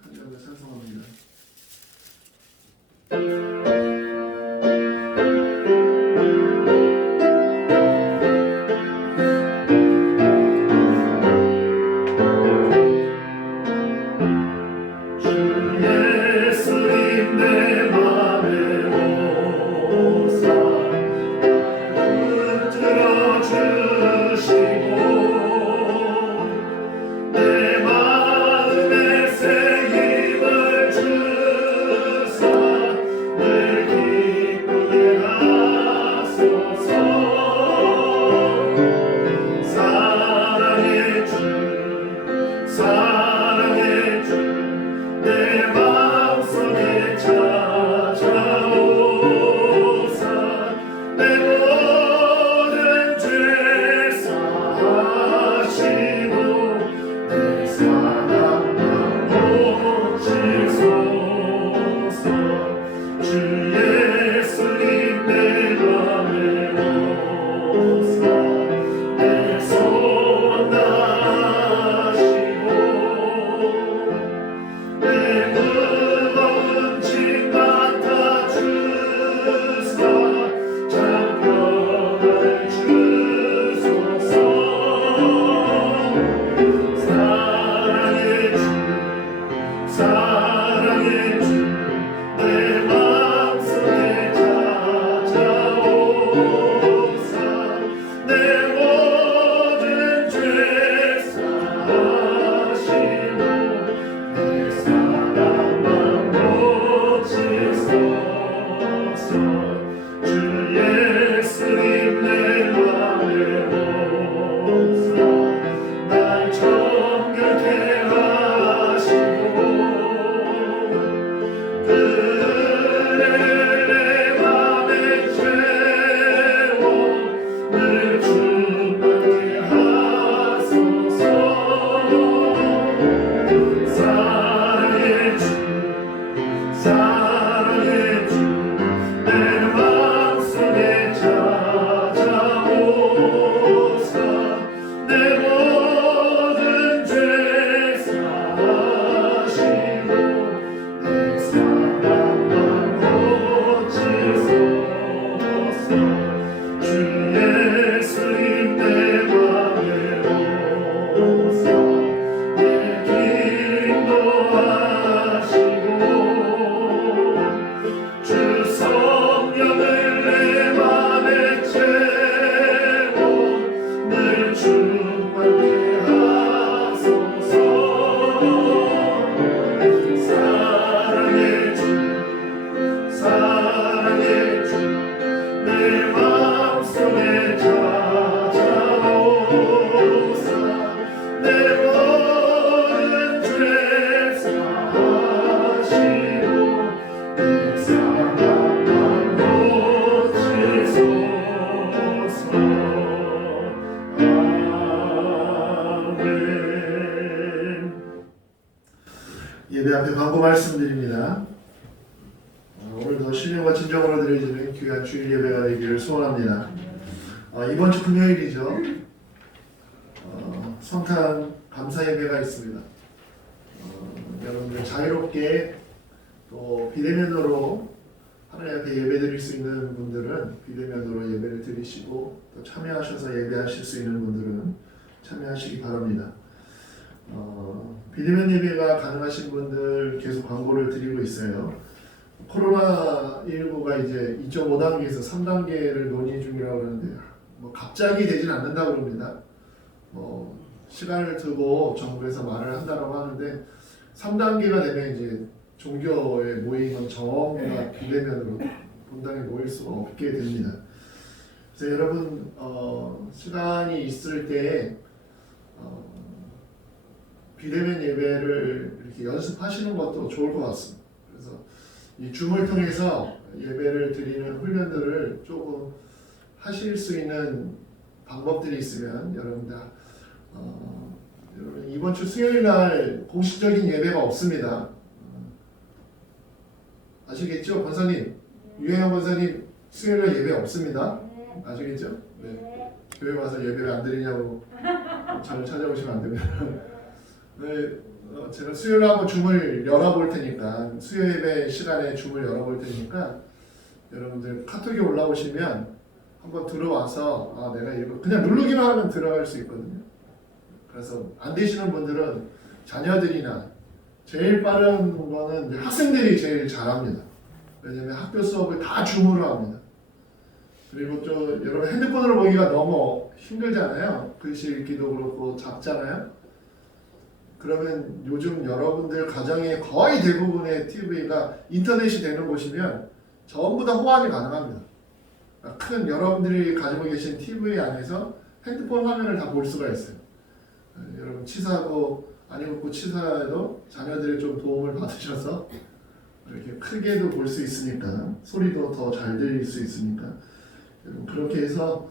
하나님을 찬송합니다. 예배 앞에 광고 말씀드립니다. 오늘도 신령과 진정으로 드려지는 귀한 주일 예배가 되기를 소원합니다. 이번 주 금요일이죠. 성탄 감사 예배가 있습니다. 여러분들 자유롭게 또 비대면으로 하나님 앞에 예배 드릴 수 있는 분들은 비대면으로 예배를 드리시고 또 참여하셔서 예배하실 수 있는 분들은 참여하시기 바랍니다. 비대면 예배가 가능하신 분들 계속 광고를 드리고 있어요. 코로나19가 이제 2.5단계에서 3단계를 논의 중이라고 그러는데 갑자기 되진 않는다고 그럽니다. 시간을 두고 정부에서 말을 한다고 하는데 3단계가 되면 이제 종교의 모임은 전부 비대면으로 분당에 모일 수가 없게 됩니다. 그래서 여러분 시간이 있을 때 비대면 예배를 이렇게 연습하시는 것도 좋을 것 같습니다. 그래서 이 줌을 통해서 예배를 드리는 훈련들을 조금 하실 수 있는 방법들이 있으면 여러분들 여러분 이번 주 수요일 날 공식적인 예배가 없습니다. 아시겠죠? 권사님, 유혜영 권사님 수요일 날 예배 없습니다. 아시겠죠? 네. 교회 와서 예배를 안 드리냐고 저를 찾아오시면 안 됩니다. 네, 제가 수요일에 한번 줌을 열어볼 테니까 수요 예배 시간에 줌을 열어볼 테니까 여러분들 카톡에 올라오시면 한번 들어와서 내가 이거 그냥 누르기만 하면 들어갈 수 있거든요. 그래서 안 되시는 분들은 자녀들이나 제일 빠른 거는 학생들이 제일 잘합니다. 왜냐면 학교 수업을 다 줌으로 합니다. 그리고 또 여러분 핸드폰으로 보기가 너무 힘들잖아요. 글씨 읽기도 그렇고 작잖아요. 그러면 요즘 여러분들 가정의 거의 대부분의 TV가 인터넷이 되는 곳이면 전부 다 호환이 가능합니다. 큰 여러분들이 가지고 계신 TV 안에서 핸드폰 화면을 다 볼 수가 있어요. 여러분 치사하고 아니면 치사해도 자녀들이 좀 도움을 받으셔서 이렇게 크게도 볼 수 있으니까 소리도 더 잘 들릴 수 있으니까 그렇게 해서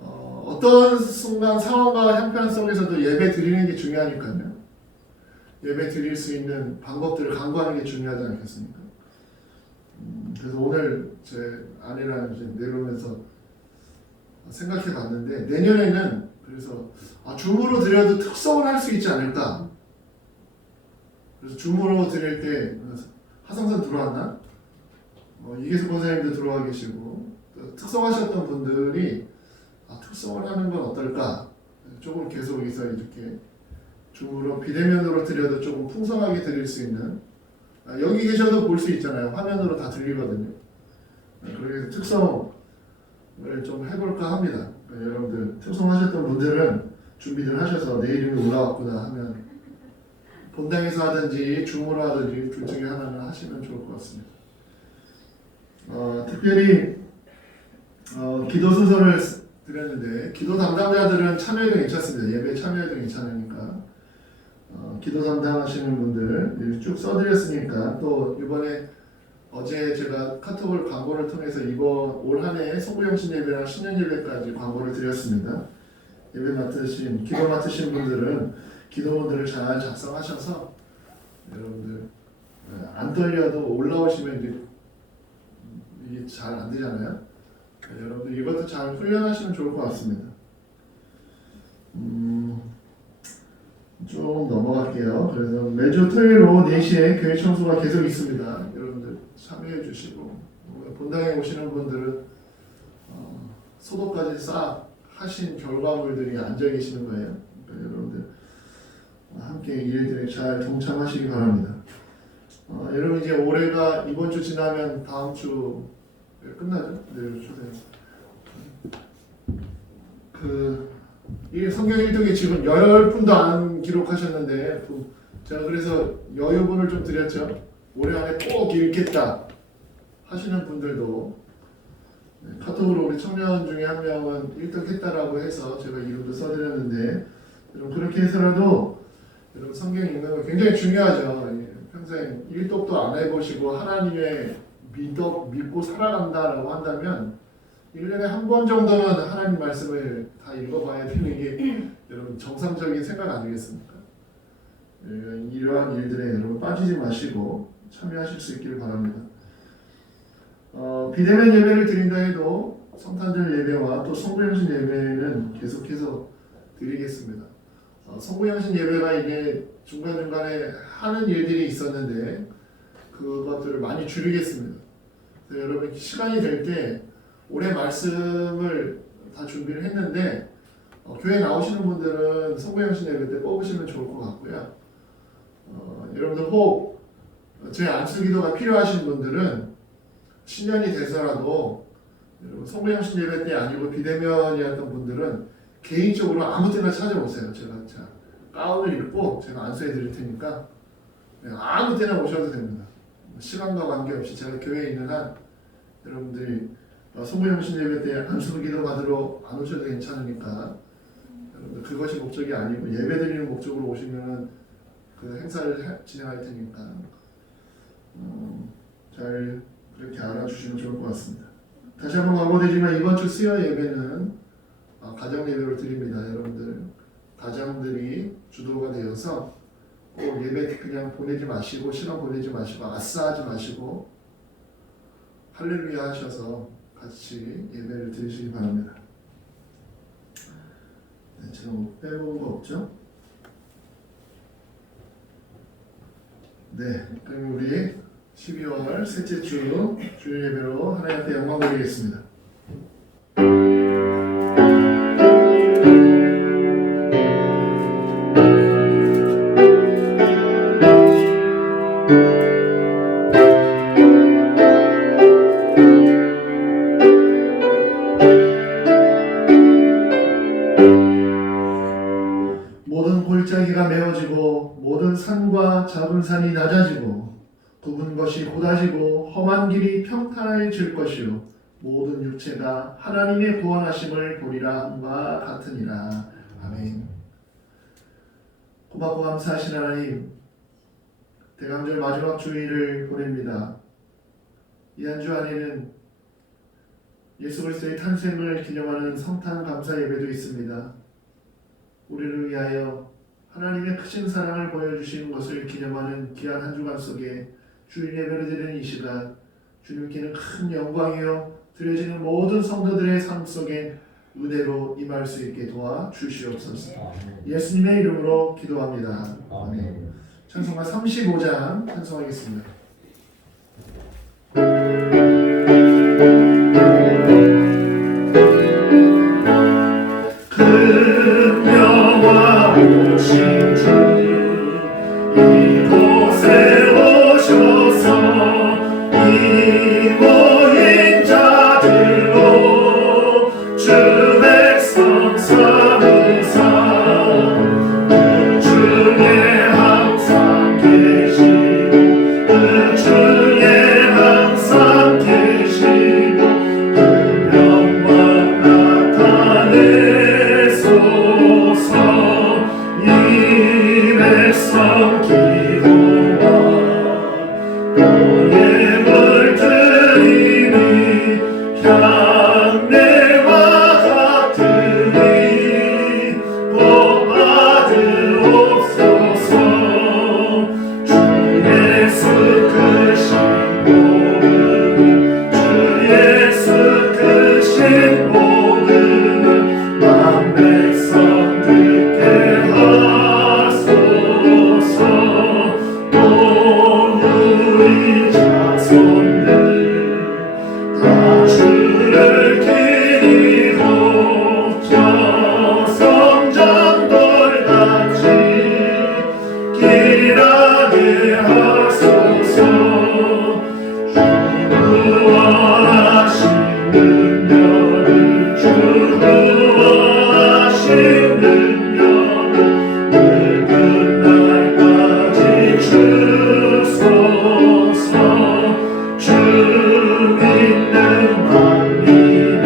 어떤 순간 상황과 형편 속에서도 예배 드리는 게 중요하니까요. 예배 드릴 수 있는 방법들을 강구하는 게 중요하지 않겠습니까? 그래서 오늘 제 아내랑 이제 내려오면서 생각해 봤는데 내년에는 그래서 줌으로 드려도 특성을 할 수 있지 않을까? 그래서 줌으로 드릴 때 하성선 들어왔나? 이계수 권사님도 들어와 계시고 특성하셨던 분들이 특성을 하는 건 어떨까? 조금 계속 여기서 이렇게 줌으로 비대면으로 드려도 조금 풍성하게 드릴 수 있는 여기 계셔도 볼 수 있잖아요. 화면으로 다 들리거든요. 그래서 특성을 좀 해볼까 합니다. 여러분들 특성하셨던 분들은 준비를 하셔서 내 이름이 올라왔구나 하면 본당에서 하든지 줌으로 하든지 둘 중에 하나는 하시면 좋을 것 같습니다. 특별히 기도 순서를 드렸는데 기도 담당자들은 참여해도 괜찮습니다. 예배 참여해도 괜찮으니까 기도 담당하시는 분들 쭉 써드렸으니까 또 이번에 어제 제가 카톡을 광고를 통해서 이번 올 한해 송구영신 예배랑 신년 예배까지 광고를 드렸습니다. 예배 맡으신 기도 맡으신 분들은 기도문들을 잘 작성하셔서 여러분들 안 떨려도 올라오시면 이게 잘 안 되잖아요. 여러분들 이것도 잘 훈련하시면 좋을 것 같습니다. 좀 넘어갈게요. 그래서 매주 토요일 오후 4시에 교회 청소가 계속 있습니다. 여러분들 참여해 주시고 본당에 오시는 분들은 소독까지 싹 하신 결과물들이 앉아 계시는 거예요. 그러니까 여러분들 함께 이 일들에 잘 동참하시기 바랍니다. 여러분 이제 올해가 이번 주 지나면 다음 주 끝나죠? 네, 이 성경 1등에 지금 10분도 안 기록하셨는데 제가 그래서 여유분을 좀 드렸죠. 올해 안에 꼭 읽겠다 하시는 분들도 카톡으로 우리 청년 중에 한 명은 1등 했다라고 해서 제가 이름도 써드렸는데 여러분 그렇게 해서라도 여러분 성경 읽는 거 굉장히 중요하죠. 평생 1독도 안 해보시고 하나님의 믿고 살아간다라고 한다면 1년에 한 번 정도는 하나님 말씀을 다 읽어봐야 되는 게 여러분 정상적인 생각 아니겠습니까? 이러한 일들에 여러분 빠지지 마시고 참여하실 수 있기를 바랍니다. 비대면 예배를 드린다 해도 성탄절 예배와 또 성부양신 예배는 계속해서 드리겠습니다. 성부양신 예배가 이게 중간중간에 하는 일들이 있었는데 그것들을 많이 줄이겠습니다. 여러분 시간이 될 때 올해 말씀을 다 준비를 했는데 교회 나오시는 분들은 성부양신 예배 때 뽑으시면 좋을 것 같고요. 여러분들 혹 제 안수기도가 필요하신 분들은 신년이 돼서라도 여러분 성부양신 예배 때 아니고 비대면이었던 분들은 개인적으로 아무 때나 찾아오세요. 제가 가운을 입고 제가 안수해 드릴 테니까 아무 때나 오셔도 됩니다. 시간과 관계없이 제가 교회에 있는 한 여러분들이 성부양신 예배 때 안수기도 받으러 안 오셔도 괜찮으니까 여러분들 그것이 목적이 아니고 예배 드리는 목적으로 오시면은 그 행사를 진행할 테니까 잘 그렇게 알아주시면 좋을 것 같습니다. 다시 한번 광고드리지만 이번 주 수요 예배는 가정 예배로 드립니다. 여러분들 가정들이 주도가 되어서 꼭 예배 그냥 보내지 마시고 시간 보내지 마시고 아싸하지 마시고 할렐루야 하셔서 같이 예배를 드리시기 바랍니다. 네, 제가 뭐 빼먹은 거 없죠? 네, 그럼 우리 12월 셋째 주 주일 예배로 하나님 앞에 영광 드리겠습니다. 모든 골짜기가 메어지고 모든 산과 작은 산이 낮아지고 굽은 것이 곧아지고 험한 길이 평탄해질 것이요 모든 육체가 하나님의 구원하심을 보리라 함과 같으니라. 아멘. 고맙고 감사하신 하나님, 대강절 마지막 주일을 보냅니다. 이 한 주 안에는 예수 그리스도의 탄생을 기념하는 성탄 감사 예배도 있습니다. 우리를 위하여 하나님의 크신 사랑을 보여주시는 것을 기념하는 귀한 한 주간 속에 주일 예배를 드리는 이 시간, 주님께는 큰 영광이요 드려지는 모든 성도들의 삶 속에 은혜로 임할 수 있게 도와 주시옵소서. 예수님의 이름으로 기도합니다. 아멘. 찬송가 35장 찬송하겠습니다. 금명화 오신 주 이곳에 오셔서 이 모인 자들로 주 백성 삼으사 그 중에 항상 계시고 그 중에 항상 계시고 금명화 나타내소서 이 백성 기도와 너의 물들이니 향내와 같으니 복 받으옵소서. 주 예수 크신 복음 주 예수 크신 복음 만 백성 듣게 하소서. 또 우리 자손들 다 주를 기리고 저 성전돌같이 길하게 하소서. 주 구원하신 능력을 주 구원하신 능력을 늙은 날까지 주소서. 주 믿는 만민이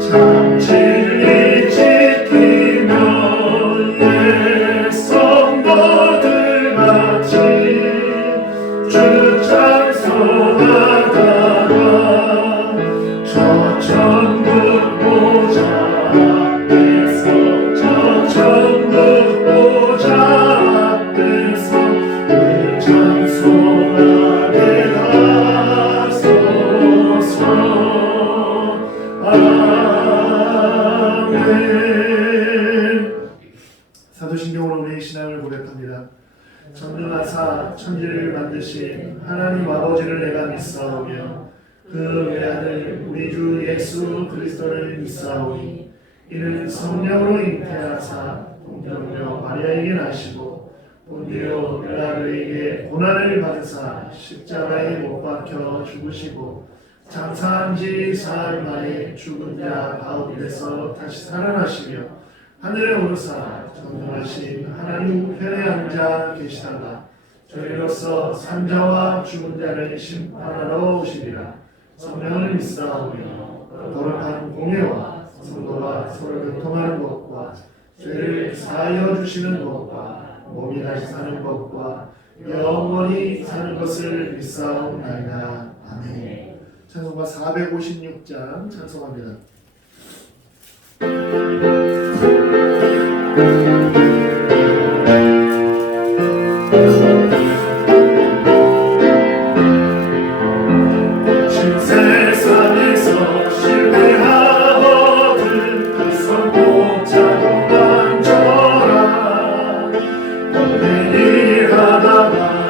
참 진리 지키며 옛 성도들 같이 주 찬송하다가 저 천국 보좌 앞에서 저 천국 보좌 앞에서 늘 찬송하게 하소서. 아멘. 사도신경으로 우리의 신앙을 고백합니다. 전능하사 천지를 만드신 하나님 아버지를 내가 믿사오며 그 외아들 우리 주 예수 그리스도를 믿사오니 이는 성령으로 잉태하사 동정녀 마리아에게 나시고 본디오 빌라도에게 고난을 받으사 십자가에 못 박혀 죽으시고 장사한 지 사흘 만에 죽은 자 가운데서 다시 살아나시며 하늘에 오르사 전능하신 하나님 우편에 앉아 계시다가 저희로서 산자와 죽은 자를 심판하러 오시리라. 성령을 믿사오며 거룩한 공예와 성도가 서로 교통하는 것과 죄를 사하여 주시는 것과 몸이 다시 사는 것과 영원히 사는 것을 믿사옵나이다. 아멘. 찬송가 456장 찬송합니다. 세상에서 실패하거든 그 성공자도 만져라. 오늘 일하다가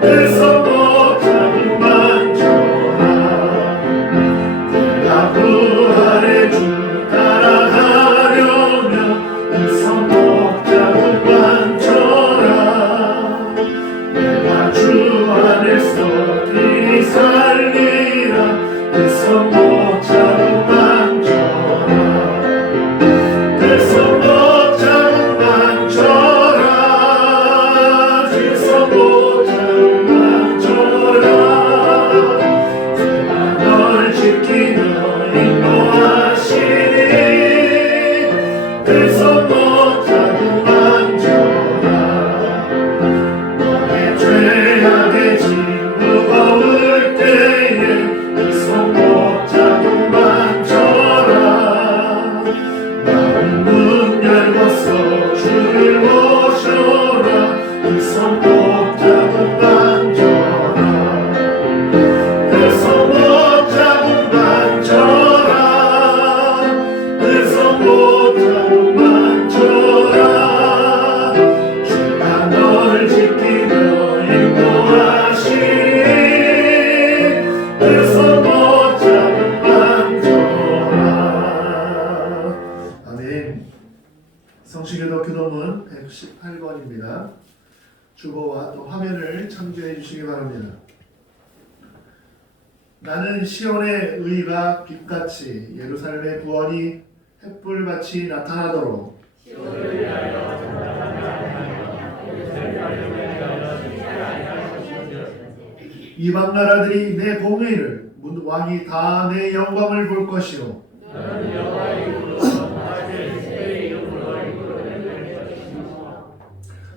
내 손 못하고 만져라. 내가 부활의 주 따라가려면 내 손 못하고 만져라. 내가 주 안에서 길이 살리라. 내 손 못하고 만져라. 내 손 못하고 만져라. 내 손 못하고 만져라. 내가 널 지키며 인도하시니 내 손 못하고 만져라. 너의 죄악의 짐 무거울 때에 내 손 못하고 만져라. 마음 문 열고서 주를 모셔라. 내 손 못하고 만져라. 내 손 못하고 만져라. 내 손 못하고 만져라. 주가 널 지키며 인도하시니 내 손 못하고 만져라. 아멘. 성시교도 교도문 118번입니다. 주보와 또 화면을 참조해 주시기 바랍니다. 나는 시온의 의가 빛같이 예루살렘의 구원이 햇불같이 나타나도록 이방 나라들이 내 공의를 왕이 다 내 영광을 볼 것이요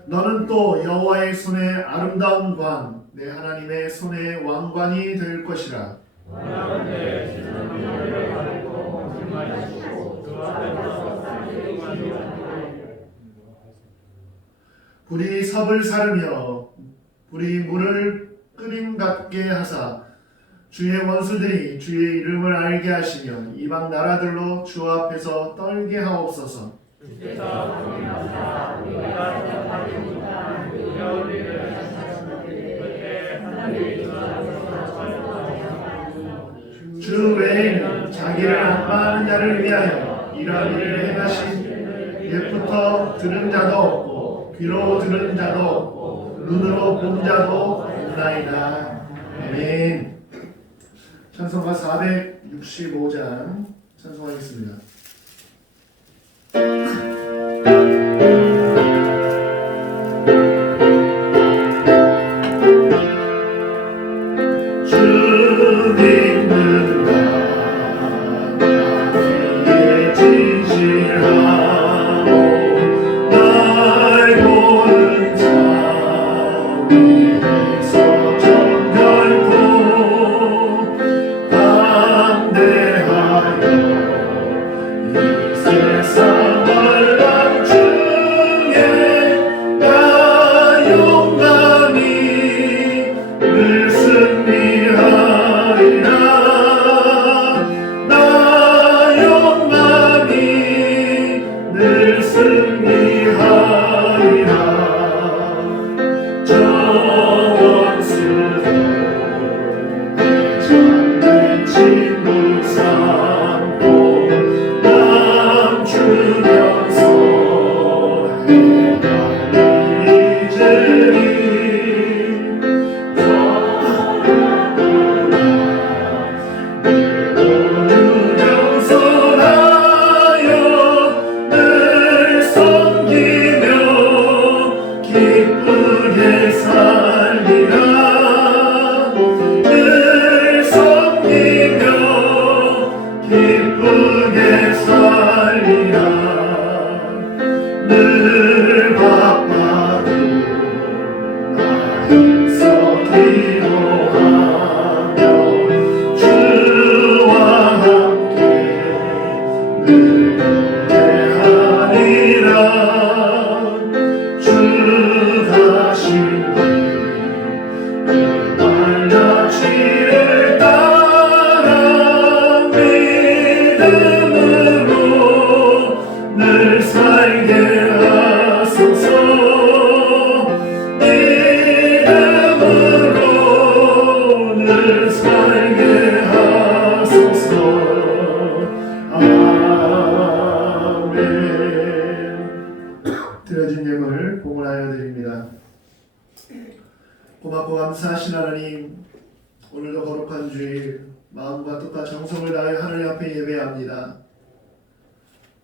너는 또 여호와의 손에 아름다운 관 내 하나님의 손에 왕관이 될 것이라. 불이 섭을 사르며 불이 물을 끓임 같게 하사 주의 원수들이 주의 이름을 알게 하시며 이방 나라들로 주 앞에서 떨게 하옵소서. 주 외에는 자기를 안마하는 자를 위하여 이러한 일을 행하신 옛부터 들은 자도 없고 귀로 들은 자도 없고 눈으로 본 자도 없나이다. 아멘. 찬송가 465장 찬송하겠습니다. 믿음으로 고맙고 감사하신 하나님, 오늘도 거룩한 주일 마음과 뜻과 정성을 다해 하나님 앞에 예배합니다.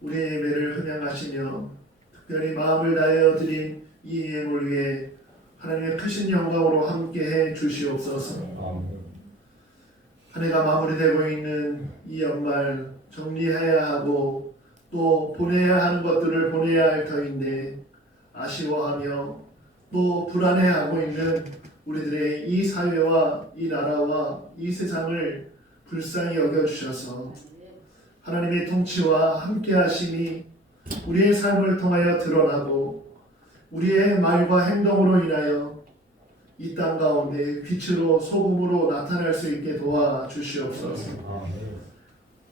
우리의 예배를 흥양하시며 특별히 마음을 다하여 드린 이 예물을 위해 하나님의 크신 영광으로 함께해 주시옵소서. 한 해가 마무리되고 있는 이 연말 정리해야 하고 또 보내야 하는 것들을 보내야 할 터인데 아쉬워하며 또 불안해하고 있는 우리들의 이 사회와 이 나라와 이 세상을 불쌍히 여겨주셔서 하나님의 통치와 함께하심이 우리의 삶을 통하여 드러나고 우리의 말과 행동으로 인하여 이 땅 가운데 빛으로 소금으로 나타날 수 있게 도와주시옵소서.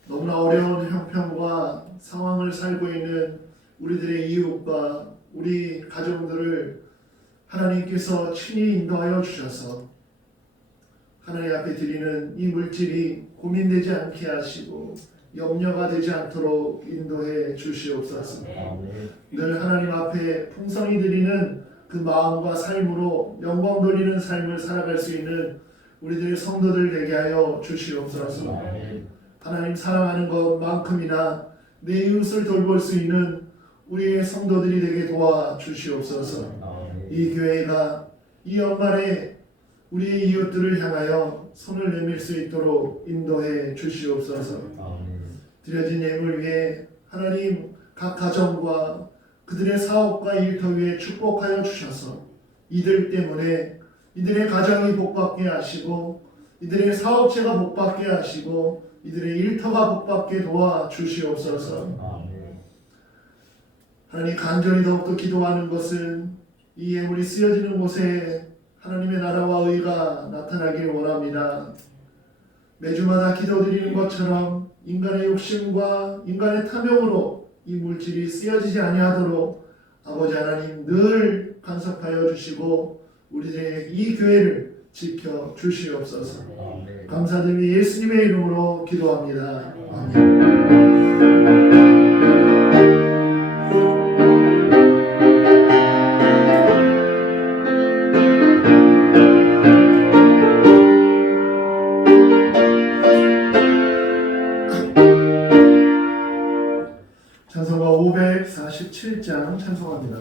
너무나 어려운 형편과 상황을 살고 있는 우리들의 이웃과 우리 가정들을 하나님께서 친히 인도하여 주셔서 하나님 앞에 드리는 이 물질이 고민되지 않게 하시고 염려가 되지 않도록 인도해 주시옵소서. 늘 하나님 앞에 풍성히 드리는 그 마음과 삶으로 영광 돌리는 삶을 살아갈 수 있는 우리들의 성도들 되게 하여 주시옵소서. 하나님 사랑하는 것만큼이나 내 이웃을 돌볼 수 있는 우리의 성도들이 되게 도와주시옵소서. 이 교회가 이 연말에 우리의 이웃들을 향하여 손을 내밀 수 있도록 인도해 주시옵소서. 드려진 예물 위에 하나님 각 가정과 그들의 사업과 일터 위에 축복하여 주셔서 이들 때문에 이들의 가정이 복받게 하시고 이들의 사업체가 복받게 하시고 이들의 일터가 복받게 도와주시옵소서. 하나님 간절히 더욱더 기도하는 것은 이 예물이 쓰여지는 곳에 하나님의 나라와 의가 나타나길 원합니다. 매주마다 기도드리는 것처럼 인간의 욕심과 인간의 탐욕으로 이 물질이 쓰여지지 아니하도록 아버지 하나님 늘 간섭하여 주시고 우리들의 이 교회를 지켜 주시옵소서. 감사드리며 예수님의 이름으로 기도합니다. 아멘. 찬송가 547장 찬송합니다.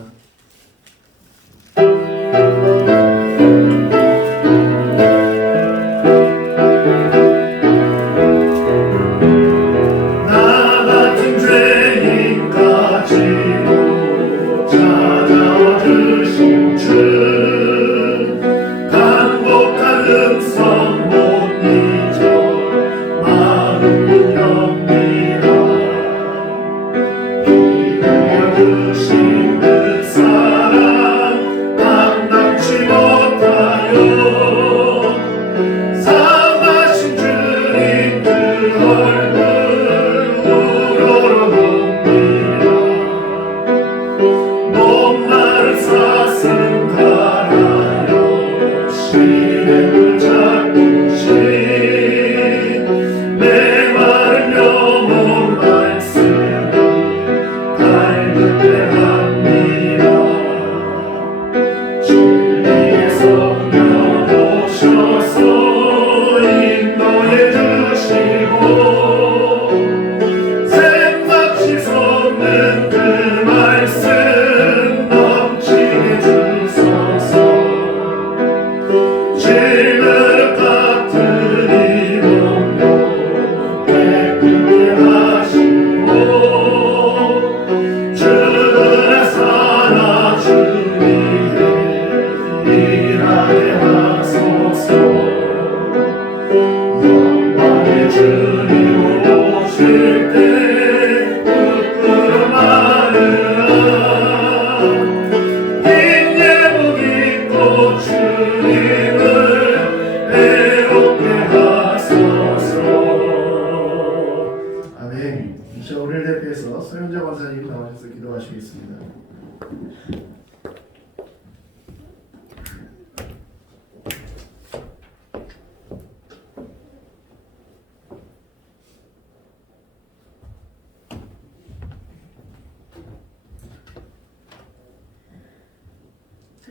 우리를 대표해서 소영자 권사님 나와주셔서 기도하시겠습니다.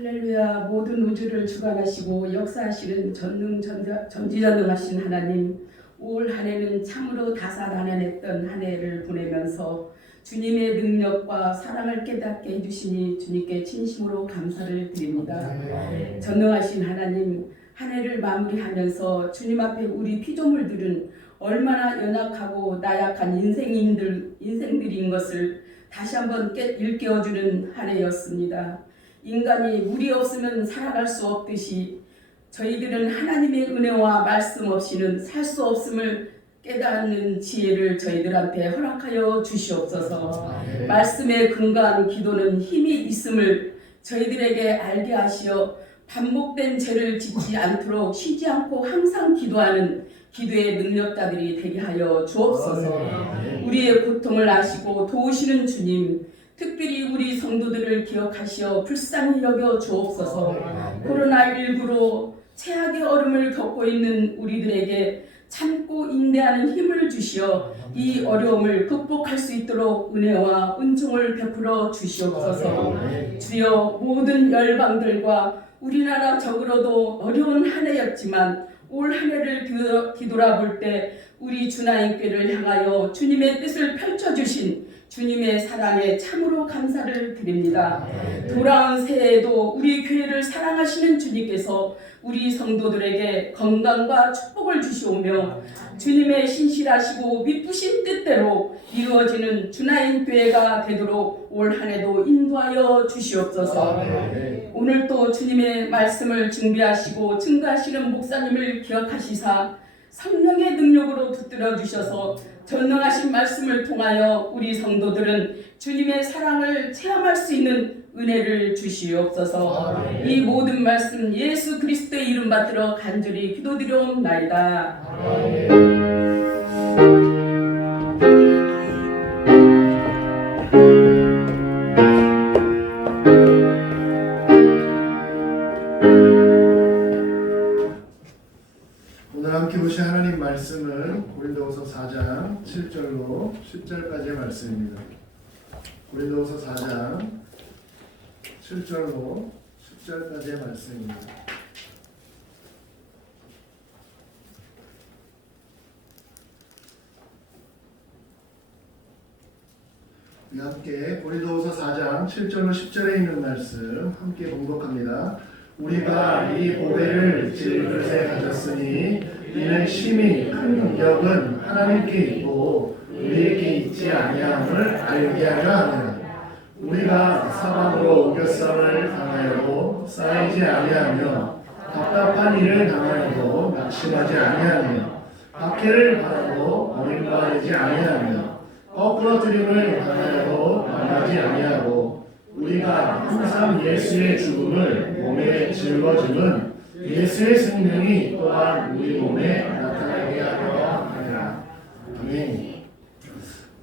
할렐루야. 모든 우주를 주관하시고 역사하시는 전지전능하신 하나님, 올 한 해는 참으로 다사다난했던 한 해를 보내면서 주님의 능력과 사랑을 깨닫게 해주시니 주님께 진심으로 감사를 드립니다. 전능하신 하나님, 한 해를 마무리하면서 주님 앞에 우리 피조물들은 얼마나 연약하고 나약한 인생들인 것을 다시 한번 일깨워주는 한 해였습니다. 인간이 물이 없으면 살아갈 수 없듯이 저희들은 하나님의 은혜와 말씀 없이는 살 수 없음을 깨닫는 지혜를 저희들한테 허락하여 주시옵소서. 말씀에 근거한 기도는 힘이 있음을 저희들에게 알게 하시어 반복된 죄를 짓지 않도록 쉬지 않고 항상 기도하는 기도의 능력자들이 되게 하여 주옵소서. 우리의 고통을 아시고 도우시는 주님, 특별히 우리 성도들을 기억하시어 불쌍히 여겨 주옵소서. 코로나19로 최악의 얼음을 겪고 있는 우리들에게 참고 인내하는 힘을 주시어 이 어려움을 극복할 수 있도록 은혜와 은총을 베풀어 주시옵소서. 주여, 모든 열방들과 우리나라 적으로도 어려운 한 해였지만 올 한 해를 뒤돌아볼 때 우리 주나인교회를 향하여 주님의 뜻을 펼쳐주신 주님의 사랑에 참으로 감사를 드립니다. 돌아온 새해에도 우리 교회를 사랑하시는 주님께서 우리 성도들에게 건강과 축복을 주시오며 주님의 신실하시고 미쁘신 뜻대로 이루어지는 주나인 교회가 되도록 올 한 해도 인도하여 주시옵소서. 오늘 또 주님의 말씀을 준비하시고 증거하시는 목사님을 기억하시사 성령의 능력으로 붙들어 주셔서 전능하신 말씀을 통하여 우리 성도들은 주님의 사랑을 체험할 수 있는 은혜를 주시옵소서. 이 모든 말씀 예수 그리스도의 이름 받들어 간절히 기도드려옵나이다. 오늘 함께 보신 하나님 말씀은 고린도후서 4장 7절로 10절까지의 말씀입니다. 고린도후서 4장 7절로 10절까지의 말씀입니다. 우리 함께 고린도후서 4장 7절로 10절에 있는 말씀 함께 봉독합니다. 우리가 이 보배를 질그릇에 가졌으니 이는 심히 큰 위력은 하나님께 있고 우리에게 있지 아니함을 알게 하려 함이라. 우리가 사방으로 우겨쌈을 당하여도 쌓이지 아니하며 답답한 일을 당하여도 낙심하지 아니하며 박해를 받아도 버림받지 아니하며 거꾸러뜨림을 당하여도 망하지 아니하고 우리가 항상 예수의 죽음을 몸에 짊어짐은 예수의 생명이 또한 우리 몸에 나타나게 하려 함이라. 아멘.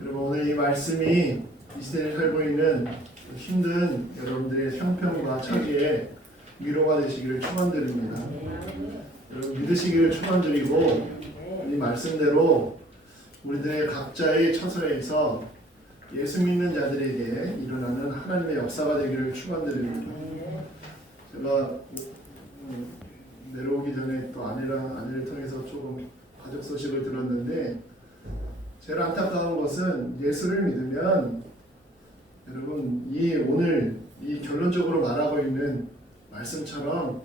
여러분, 오늘 이 말씀이 이 시대를 살고 있는 힘든 여러분들의 형편과 처지에 위로가 되시기를 축원드립니다. 여러분, 믿으시기를 축원드리고 이 말씀대로 우리들의 각자의 처소에서 예수 믿는 자들에게 일어나는 하나님의 역사가 되기를 축원드립니다. 제가 내려오기 전에 또 아내를 통해서 조금 가족 소식을 들었는데 제일 안타까운 것은 예수를 믿으면 여러분 오늘 이 결론적으로 말하고 있는 말씀처럼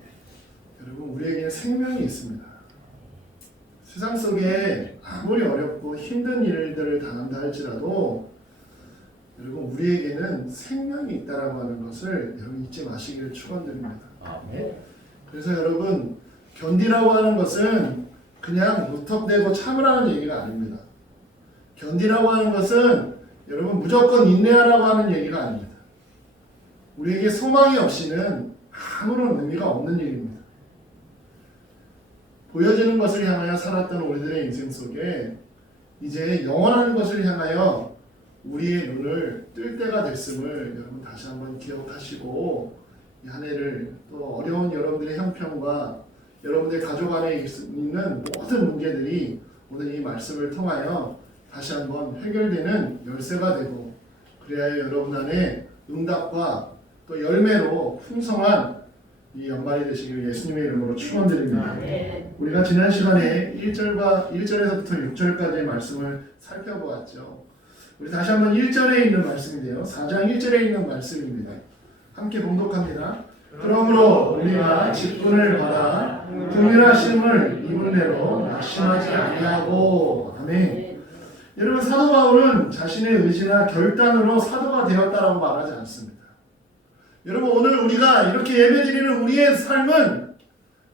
여러분 우리에게는 생명이 있습니다. 세상 속에 아무리 어렵고 힘든 일들을 당한다 할지라도 여러분 우리에게는 생명이 있다라고 하는 것을 여러분 잊지 마시기를 축원드립니다. 그래서 여러분 견디라고 하는 것은 그냥 무턱대고 참으라는 얘기가 아닙니다. 견디라고 하는 것은 여러분 무조건 인내하라고 하는 얘기가 아닙니다. 우리에게 소망이 없이는 아무런 의미가 없는 일입니다. 보여지는 것을 향하여 살았던 우리들의 인생 속에 이제 영원한 것을 향하여 우리의 눈을 뜰 때가 됐음을 여러분 다시 한번 기억하시고 이 한 해를 또 어려운 여러분들의 형편과 여러분들 가족 안에 있는 모든 문제들이 오늘 이 말씀을 통하여 다시 한번 해결되는 열쇠가 되고 그래야 여러분 안에 응답과 또 열매로 풍성한 이 연말이 되시길 예수님의 이름으로 축원드립니다. 네. 우리가 지난 시간에 1절에서부터 6절까지의 말씀을 살펴보았죠. 우리 다시 한번 1절에 있는 말씀인데요. 4장 1절에 있는 말씀입니다. 함께 봉독합니다. 그러므로 우리가 직분을 받아 긍휼하심을 입은 대로 낙심하지 아니하고. 아멘. 여러분, 사도 바울은 자신의 의지나 결단으로 사도가 되었다라고 말하지 않습니다. 여러분, 오늘 우리가 이렇게 예배드리는 우리의 삶은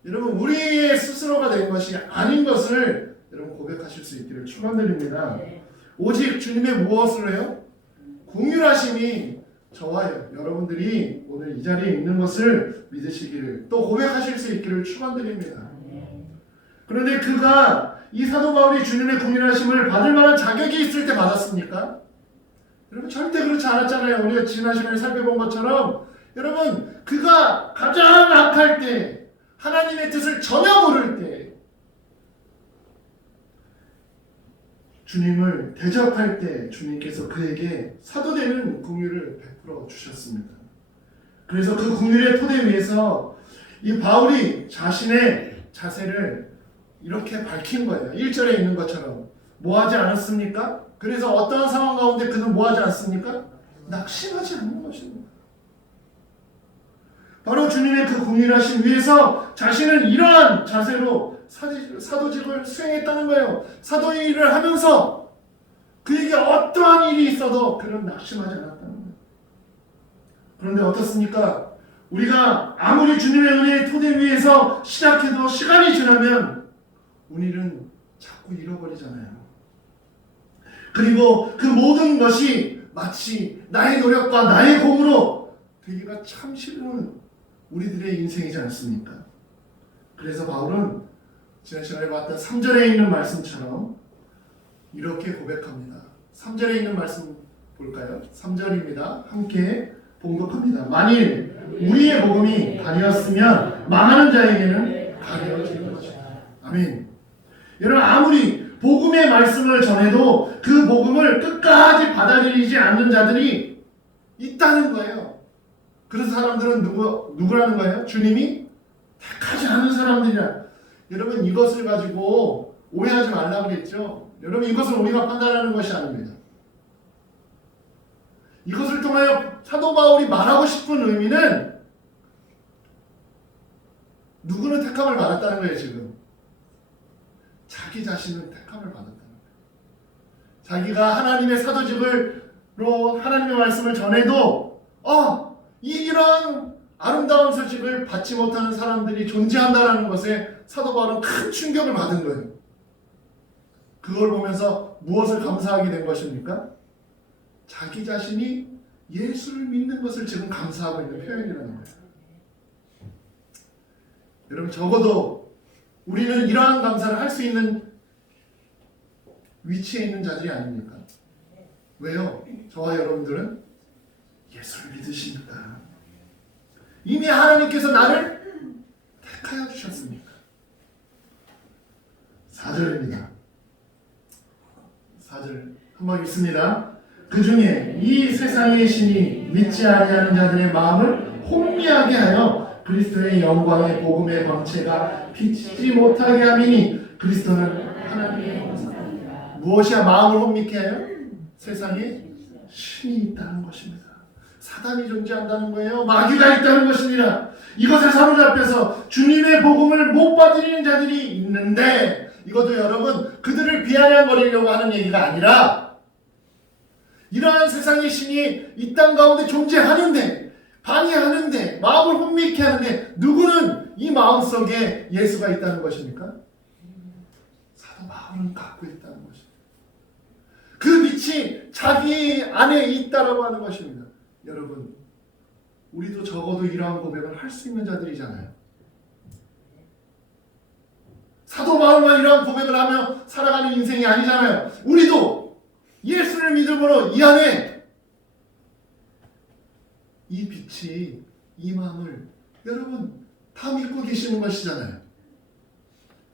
여러분 우리의 스스로가 된 것이 아닌 것을 여러분 고백하실 수 있기를 축원드립니다. 오직 주님의 무엇을 해요? 긍휼하심이 저와 여러분들이 오늘 이 자리에 있는 것을 믿으시기를 또 고백하실 수 있기를 축원드립니다. 그런데 그가 이 사도 바울이 주님의 긍휼하심을 받을 만한 자격이 있을 때 받았습니까? 여러분 절대 그렇지 않았잖아요. 우리가 지난 시간에 살펴본 것처럼 여러분 그가 가장 악할 때 하나님의 뜻을 전혀 모를 때 주님을 대적할 때 주님께서 그에게 사도되는 긍휼을 베풀어 주셨습니다. 그래서 그 긍휼의 토대 위에서 이 바울이 자신의 자세를 이렇게 밝힌 거예요. 1절에 있는 것처럼 뭐하지 않았습니까? 그래서 어떠한 상황 가운데 그는 뭐하지 않습니까? 낙심하지 않는 것입니다. 바로 주님의 그 긍휼하심 위에서 자신은 이러한 자세로 사도직을 수행했다는 거예요. 사도의 일을 하면서 그에게 어떠한 일이 있어도 그는 낙심하지 않았다는 거예요. 그런데 어떻습니까? 우리가 아무리 주님의 은혜의 토대 위에서 시작해도 시간이 지나면 우리는 자꾸 잃어버리잖아요. 그리고 그 모든 것이 마치 나의 노력과 나의 공으로 되기가 참 싫은 우리들의 인생이지 않습니까? 그래서 바울은 지난 시간에 봤던 3절에 있는 말씀처럼 이렇게 고백합니다. 3절에 있는 말씀 볼까요? 3절입니다. 함께 봉독합니다. 만일 우리의 복음이 가려웠으면 망하는 자에게는 가려워진 거죠. 아멘. 여러분 아무리 복음의 말씀을 전해도 그 복음을 끝까지 받아들이지 않는 자들이 있다는 거예요. 그래서 사람들은 누구라는 거예요? 주님이 택하지 않은 사람들이라. 여러분 이것을 가지고 오해하지 말라고 그랬죠. 여러분 이것을 우리가 판단하는 것이 아닙니다. 이것을 통하여 사도 바울이 말하고 싶은 의미는 누구는 택함을 받았다는 거예요. 지금 자기 자신은 택함을 받았다는 거예요. 자기가 하나님의 사도직으로 하나님의 말씀을 전해도 이런 아름다운 소식을 받지 못하는 사람들이 존재한다는 것에 사도 바울은 큰 충격을 받은 거예요. 그걸 보면서 무엇을 감사하게 된 것입니까? 자기 자신이 예수를 믿는 것을 지금 감사하고 있는 표현이라는 거예요. 여러분 적어도 우리는 이러한 감사를 할 수 있는 위치에 있는 자들이 아닙니까? 왜요? 저와 여러분들은 예수를 믿으십니까? 이미 하나님께서 나를 택하여 주셨습니까? 4절입니다. 4절 한번 읽습니다. 그 중에 이 세상의 신이 믿지 아니하는 자들의 마음을 혼미하게 하여 그리스도의 영광의 복음의 광채가 비치지 못하게 하미니 그리스도는 하나님의 형상이라. 무엇이야 마음을 혼미케 해요? 세상에 신이 있다는 것입니다. 사단이 존재한다는 거예요. 마귀가 있다는 것입니다. 이것에 사로잡혀서 주님의 복음을 못 받으려는 자들이 있는데 이것도 여러분 그들을 비아냥거리려고 하는 얘기가 아니라 이러한 세상의 신이 이 땅 가운데 존재하는데 방해하는데 마음을 혼미케 하는데 누구는 이 마음속에 예수가 있다는 것입니까? 사도 바울은 갖고 있다는 것입니다. 그 빛이 자기 안에 있다라고 하는 것입니다. 여러분 우리도 적어도 이러한 고백을 할 수 있는 자들이잖아요. 사도 바울만 이러한 고백을 하며 살아가는 인생이 아니잖아요. 우리도 예수를 믿음으로 이 안에 이 빛이 이 마음을 여러분 다 믿고 계시는 것이잖아요.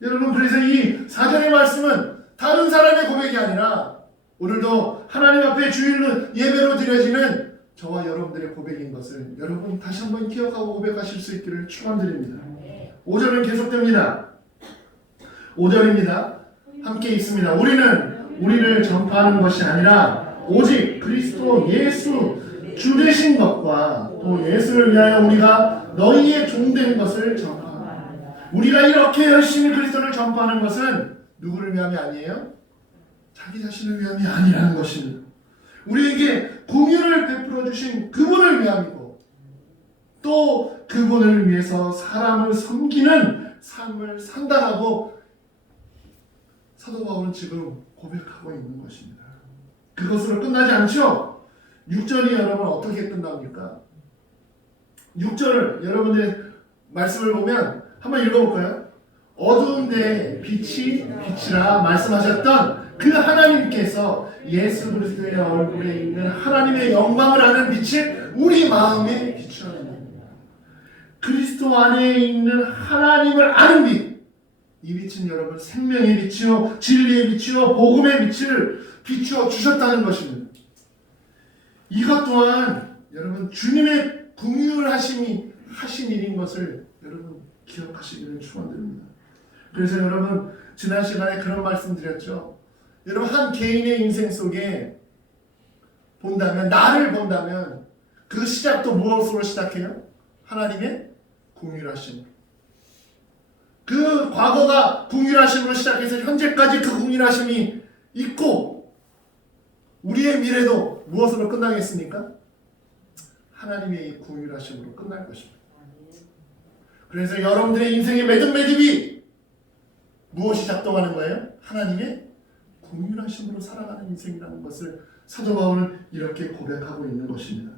여러분 그래서 이 4절의 말씀은 다른 사람의 고백이 아니라 오늘도 하나님 앞에 주일 예배로 드려지는 저와 여러분들의 고백인 것을 여러분 다시 한번 기억하고 고백하실 수 있기를 축원드립니다. 5절은 계속됩니다. 5절입니다. 함께 있습니다. 우리를 전파하는 것이 아니라 오직 그리스도 예수 주 되신 것과 또 예수를 위하여 우리가 너희의 종된 것을 전파합니다. 우리가 이렇게 열심히 그리스도를 전파하는 것은 누구를 위함이 아니에요? 자기 자신을 위함이 아니라는 것입니다. 우리에게 공유를 베풀어 주신 그분을 위함이고 또 그분을 위해서 사람을 섬기는 삶을 산다라고 사도 바울은 지금 고백하고 있는 것입니다. 그것으로 끝나지 않죠? 6절이 여러분 어떻게 끝납니까? 6절을 여러분들 말씀을 보면 한번 읽어볼까요? 어두운 데에 빛이라 말씀하셨던 그 하나님께서 예수 그리스도의 얼굴에 있는 하나님의 영광을 아는 빛을 우리 마음에 비추어 냅니다. 그리스도 안에 있는 하나님을 아는 빛, 이 빛은 여러분 생명의 빛이요 진리의 빛이요 복음의 빛을 비추어 주셨다는 것입니다. 이것 또한 여러분 주님의 궁율하심이 하신 일인 것을 여러분 기억하시기를 축원드립니다. 그래서 여러분 지난 시간에 그런 말씀 드렸죠. 여러분 한 개인의 인생 속에 본다면 나를 본다면 그 시작도 무엇으로 시작해요? 하나님의 궁율하심. 그 과거가 궁율하심으로 시작해서 현재까지 그 궁율하심이 있고 우리의 미래도 무엇으로 끝나겠습니까? 하나님의 궁율하심으로 끝날 것입니다. 그래서 여러분들의 인생의 매듭이 무엇이 작동하는 거예요? 하나님의 궁율하심으로 살아가는 인생이라는 것을 사도 바울은 이렇게 고백하고 있는 것입니다.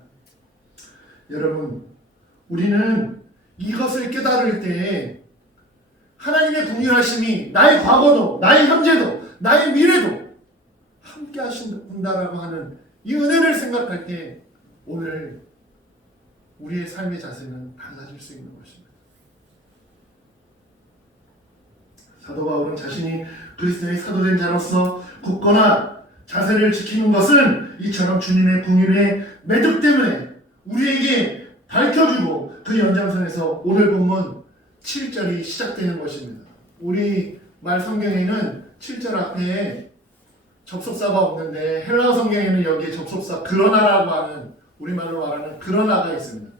여러분, 우리는 이것을 깨달을 때 하나님의 궁율하심이 나의 과거도, 나의 현재도, 나의 미래도 함께 하신다라고 하는 이 은혜를 생각할 때 오늘 우리의 삶의 자세는 달라질 수 있는 것입니다. 사도 바울은 자신이 그리스도의 사도된 자로서 굳건한 자세를 지키는 것은 이처럼 주님의 궁율의 매듭 때문에 우리에게 밝혀주고 그 연장선에서 오늘 본문 7절이 시작되는 것입니다. 우리 말 성경에는 7절 앞에 접속사가 없는데 헬라어 성경에는 여기에 접속사 그러나라고 하는 우리말로 말하는 그러나가 있습니다.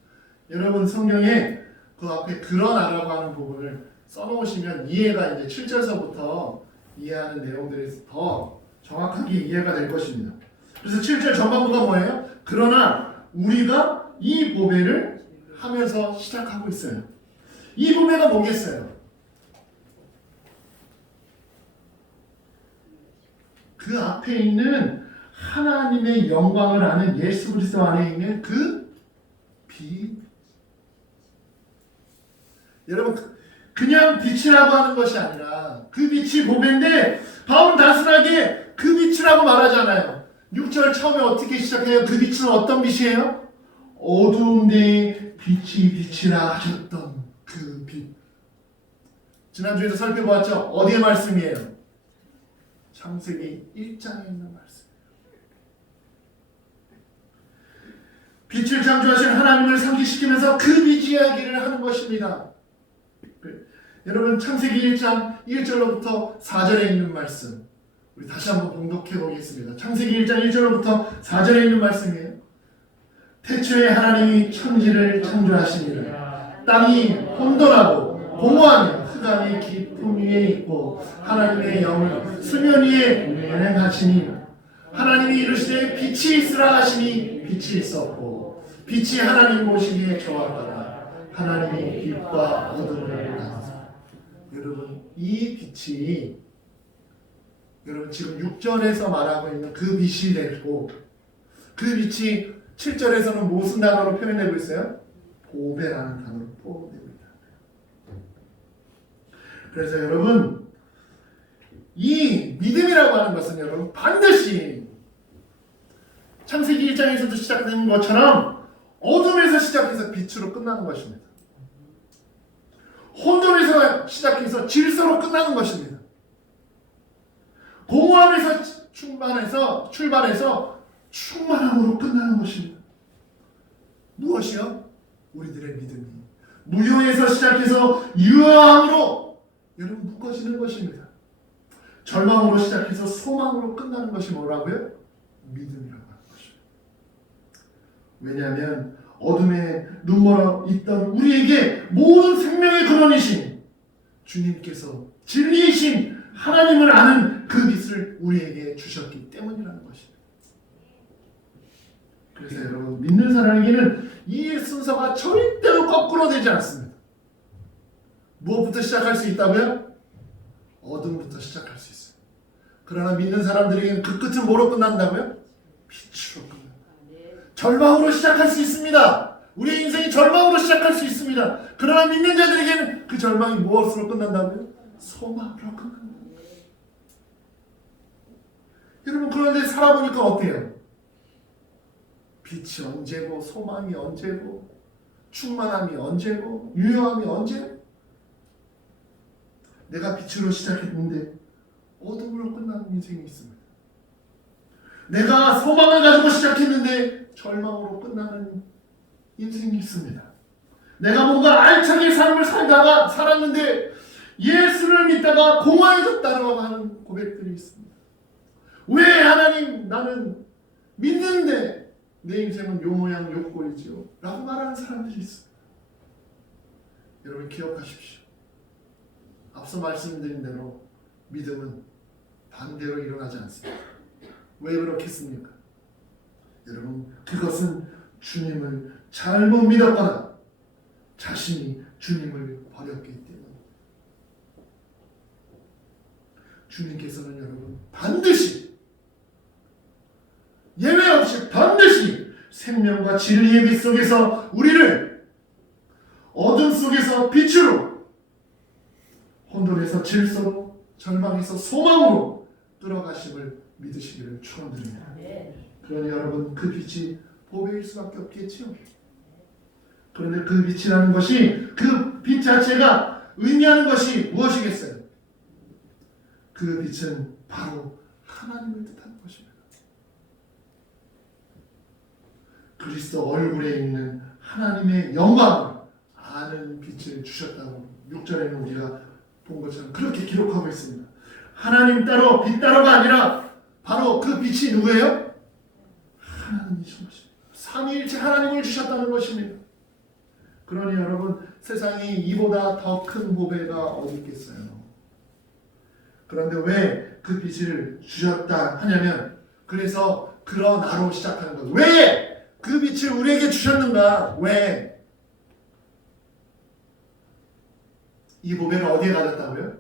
여러분 성경에 그 앞에 그러나라고 하는 부분을 써놓으시면 이해가 이제 7절서부터 이해하는 내용들이 더 정확하게 이해가 될 것입니다. 그래서 7절 전반부가 뭐예요? 그러나 우리가 이 보배를 하면서 시작하고 있어요. 이 보배가 뭐겠어요? 그 앞에 있는 하나님의 영광을 아는 예수 그리스도 안에 있는 그 빛. 여러분 그냥 빛이라고 하는 것이 아니라 그 빛이 보배인데 바울은 단순하게 그 빛이라고 말하잖아요. 6절 처음에 어떻게 시작해요? 그 빛은 어떤 빛이에요? 어두운 데에 빛이라 하셨던 그 빛. 지난주에도 살펴보았죠? 어디의 말씀이에요? 창세기 1장에 있는 말씀. 빛을 창조하신 하나님을 상기시키면서 그 빛 이야기를 하는 것입니다. 여러분 창세기 1장 1절로부터 4절에 있는 말씀 우리 다시 한번 봉독해 보겠습니다. 창세기 1장 1절로부터 4절에 있는 말씀이에요. 태초에 하나님이 천지를 창조하시니라. 땅이 혼돈하고 공허하며 흑암이 깊음 위에 있고 하나님의 영을 수면 위에 운행하시니 하나님이 이르시되 빛이 있으라 하시니 빛이 있었고 빛이 하나님 보시기에 좋았더라. 하나님이 빛과 어둠을 나누사. 여러분 이 빛이 여러분 지금 6절에서 말하고 있는 그 빛이 되고 그 빛이 7절에서는 무슨 단어로 표현되고 있어요? 보배라는 단어로 표현되고 있다. 그래서 여러분 이 믿음이라고 하는 것은 여러분 반드시 창세기 1장에서도 시작되는 것처럼 어둠에서 시작해서 빛으로 끝나는 것입니다. 혼돈에서 시작해서 질서로 끝나는 것입니다. 공허함에서 출발해서 충만함으로 끝나는 것입니다. 무엇이요? 우리들의 믿음이 무효에서 시작해서 유효함으로 여러분 묶어지는 것입니다. 절망으로 시작해서 소망으로 끝나는 것이 뭐라고요? 믿음이라고 하는 것입니다. 왜냐하면 어둠에 눈멀어 있던 우리에게 모든 생명의 근원이신 주님께서 진리이신 하나님을 아는 그 빛을 우리에게 주셨기 때문이라는 것입니다. 그래서 여러분 믿는 사람에게는 이 순서가 절대로 거꾸로 되지 않습니다. 무엇부터 시작할 수 있다고요? 어둠부터 시작할 수 있어요. 그러나 믿는 사람들에게는 그 끝은 뭐로 끝난다고요? 빛으로 끝난다. 절망으로 시작할 수 있습니다. 우리 인생이 절망으로 시작할 수 있습니다. 그러나 믿는 자들에게는 그 절망이 무엇으로 끝난다고요? 소망으로 끝난다. 여러분 그런데 살아보니까 어때요? 빛이 언제고 소망이 언제고 충만함이 언제고 유효함이 언제? 내가 빛으로 시작했는데 어둠으로 끝나는 인생이 있습니다. 내가 소망을 가지고 시작했는데 절망으로 끝나는 인생이 있습니다. 내가 뭔가 알차게 삶을 살았는데 예수를 믿다가 공허해졌다고 하는 고백들이 있습니다. 왜 하나님 나는 믿는데 내 인생은 요 모양 요 꼴이지요 라고 말하는 사람들이 있습니다. 여러분 기억하십시오. 앞서 말씀드린 대로 믿음은 반대로 일어나지 않습니다. 왜 그렇겠습니까? 여러분 그것은 주님을 잘못 믿었거나 자신이 주님을 버렸기 때문입니다. 주님께서는 여러분 반드시 예외 없이 반드시 생명과 진리의 빛 속에서 우리를 어둠 속에서 빛으로 혼돈에서 질서로 절망에서 소망으로 끌어가심을 믿으시기를 축원드립니다. 그러니 여러분 그 빛이 보배일 수밖에 없겠지요. 그런데 그 빛이라는 것이 그 빛 자체가 의미하는 것이 무엇이겠어요? 그 빛은 바로 하나님을 뜻하는 것입니다. 그리스도 얼굴에 있는 하나님의 영광을 아는 빛을 주셨다고 6절에는 우리가 본 것처럼 그렇게 기록하고 있습니다. 하나님 따로 빛 따로가 아니라 바로 그 빛이 누구예요? 하나님이신 것입니다. 삼위일체 하나님을 주셨다는 것입니다. 그러니 여러분 세상이 이보다 더 큰 보배가 어디 있겠어요? 그런데 왜 그 빛을 주셨다 하냐면 그래서 그러나로 시작하는 거예요. 왜 그 빛을 우리에게 주셨는가? 왜? 이 보배를 어디에 가졌다고요?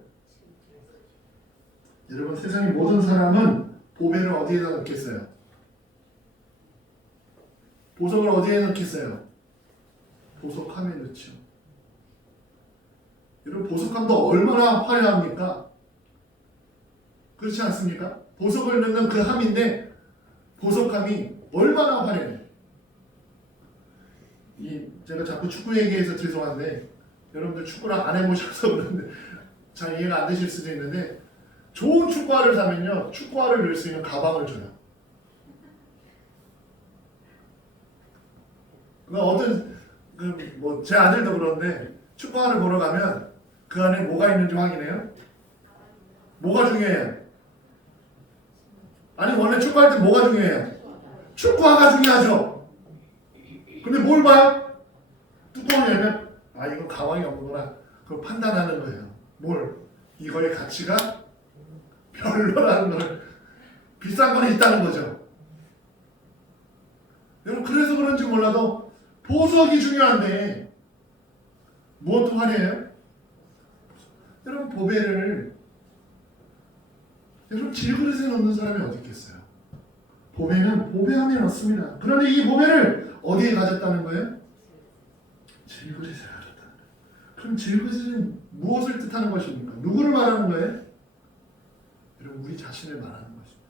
여러분 세상의 모든 사람은 보배를 어디에다 넣겠어요? 보석을 어디에 넣겠어요? 보석함에 넣죠. 여러분 보석함도 얼마나 화려합니까? 그렇지 않습니까? 보석을 넣는 그 함인데 보석함이 얼마나 화려해요. 제가 자꾸 축구 얘기해서 죄송한데 여러분들 축구를 안 해보셔서 그런데 잘 이해가 안 되실 수도 있는데 좋은 축구화를 사면요 축구화를 넣을 수 있는 가방을 줘요. 어떤 뭐 제 아들도 그런데 축구화를 보러 가면 그 안에 뭐가 있는지 확인해요. 뭐가 중요해요? 아니 원래 축구할 때 뭐가 중요해요? 축구화가 중요하죠. 근데 뭘 봐요? 뚜껑을 열면 아 이건 가방이 없는구나. 그걸 판단하는 거예요. 뭘? 이거의 가치가 별로라는 걸 비싼 거는 있다는 거죠. 여러분 그래서 그런지 몰라도 보석이 중요한데 무엇도 화려해요? 여러분 보배를 여러분 질그릇에 넣는 사람이 어디 있겠어요? 보배는 보배함에 넣습니다. 그런데 이 보배를 어디에 가졌다는 거예요? 질그릇에 가졌다는 거예요. 그럼 질그릇은 무엇을 뜻하는 것입니까? 누구를 말하는 거예요? 여러분 우리 자신을 말하는 것입니다.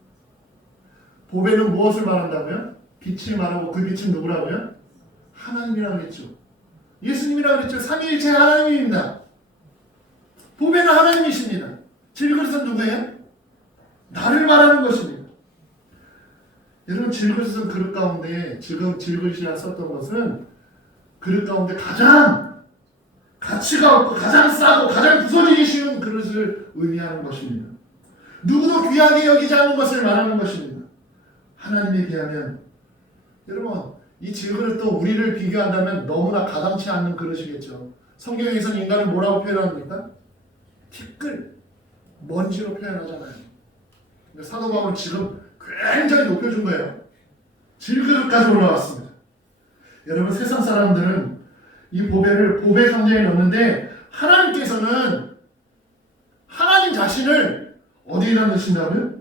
보배는 무엇을 말한다고요? 빛을 말하고 그 빛은 누구라고요? 하나님이라고 했죠. 예수님이라고 했죠. 삼위일체 하나님입니다. 보배는 하나님이십니다. 질그릇은 누구예요? 나를 말하는 것입니다. 여러분 질그릇은 그릇 가운데 지금 질그릇이라 썼던 것은 그릇 가운데 가장 가치가 없고 가장 싸고 가장 부서지기 쉬운 그릇을 의미하는 것입니다. 누구도 귀하게 여기지 않는 것을 말하는 것입니다. 하나님에 비하면 여러분 이 질그릇도 우리를 비교한다면 너무나 가당치 않는 그릇이겠죠. 성경에서는 인간을 뭐라고 표현합니까? 티끌, 먼지로 표현하잖아요. 근데 사도 바울은 지금 굉장히 높여준 거예요. 질그릇까지 올라왔습니다. 여러분 세상 사람들은 이 보배를 보배 상자에 넣는데 하나님께서는 하나님 자신을 어디에다 넣으신다고요?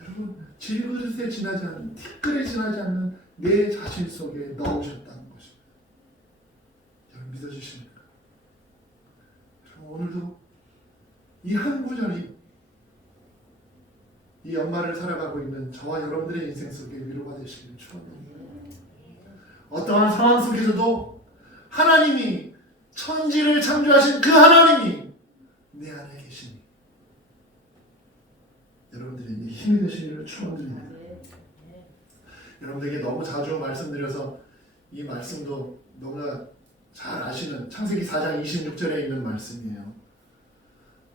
여러분 질그릇에 지나지 않는 티끌에 지나지 않는 내 자신 속에 넣으셨다는 것입니다. 여러분 믿어주십니까? 여러분 오늘도 이 한 구절이 이 연말을 살아가고 있는 저와 여러분들의 인생 속에 위로가 되시기를 축원합니다. 어떠한 상황 속에서도 하나님이 천지를 창조하신 그 하나님이 내 안에 계시니 여러분들에게 힘이 되시기를 축원드립니다. 여러분들에게 너무 자주 말씀드려서 이 말씀도 너무나 잘 아시는 창세기 4장 26절에 있는 말씀이에요.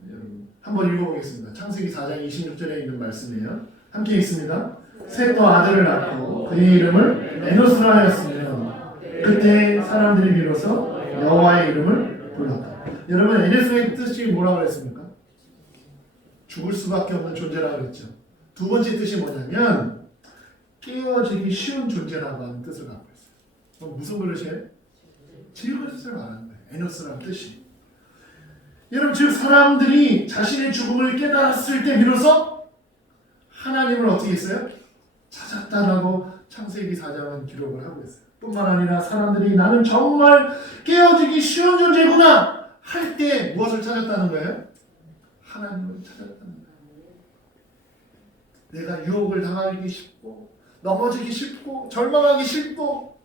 여러분 한번 읽어보겠습니다. 창세기 4장 26절에 있는 말씀이에요. 함께 읽습니다. 셋도 아들을 낳고 그의 이름을 에노스라 하였으며 그때 사람들이 비로소 여호와의 이름을 불렀다. 여러분 에노스의 뜻이 뭐라고 그랬습니까? 죽을 수밖에 없는 존재라고 했죠. 두 번째 뜻이 뭐냐면 깨어지기 쉬운 존재라고 하는 뜻을 갖고 있어요. 그럼 무슨 그릇이에요? 질그릇을 말하는 거예요. 에노스라는 뜻이. 여러분 즉 사람들이 자신의 죽음을 깨달았을 때 비로소 하나님을 어떻게 했어요? 찾았다라고 창세기 4장은 기록을 하고 있어요. 뿐만 아니라 사람들이 나는 정말 깨어지기 쉬운 존재구나 할 때 무엇을 찾았다는 거예요? 하나님을 찾았다는 거예요. 내가 유혹을 당하기 쉽고 넘어지기 쉽고 절망하기 쉽고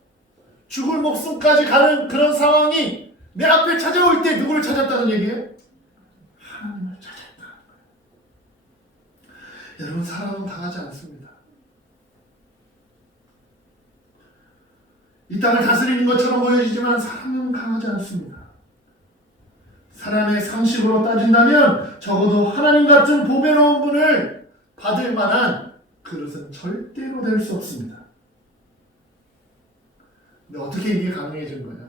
죽을 목숨까지 가는 그런 상황이 내 앞에 찾아올 때 누구를 찾았다는 얘기예요? 하나님을 찾았다는 거예요. 여러분 사람은 당하지 않습니다. 이 땅을 다스리는 것처럼 보여지지만 사람은 강하지 않습니다. 사람의 상식으로 따진다면 적어도 하나님 같은 보배로운 분을 받을 만한 그릇은 절대로 될 수 없습니다. 근데 어떻게 이게 가능해진 거냐?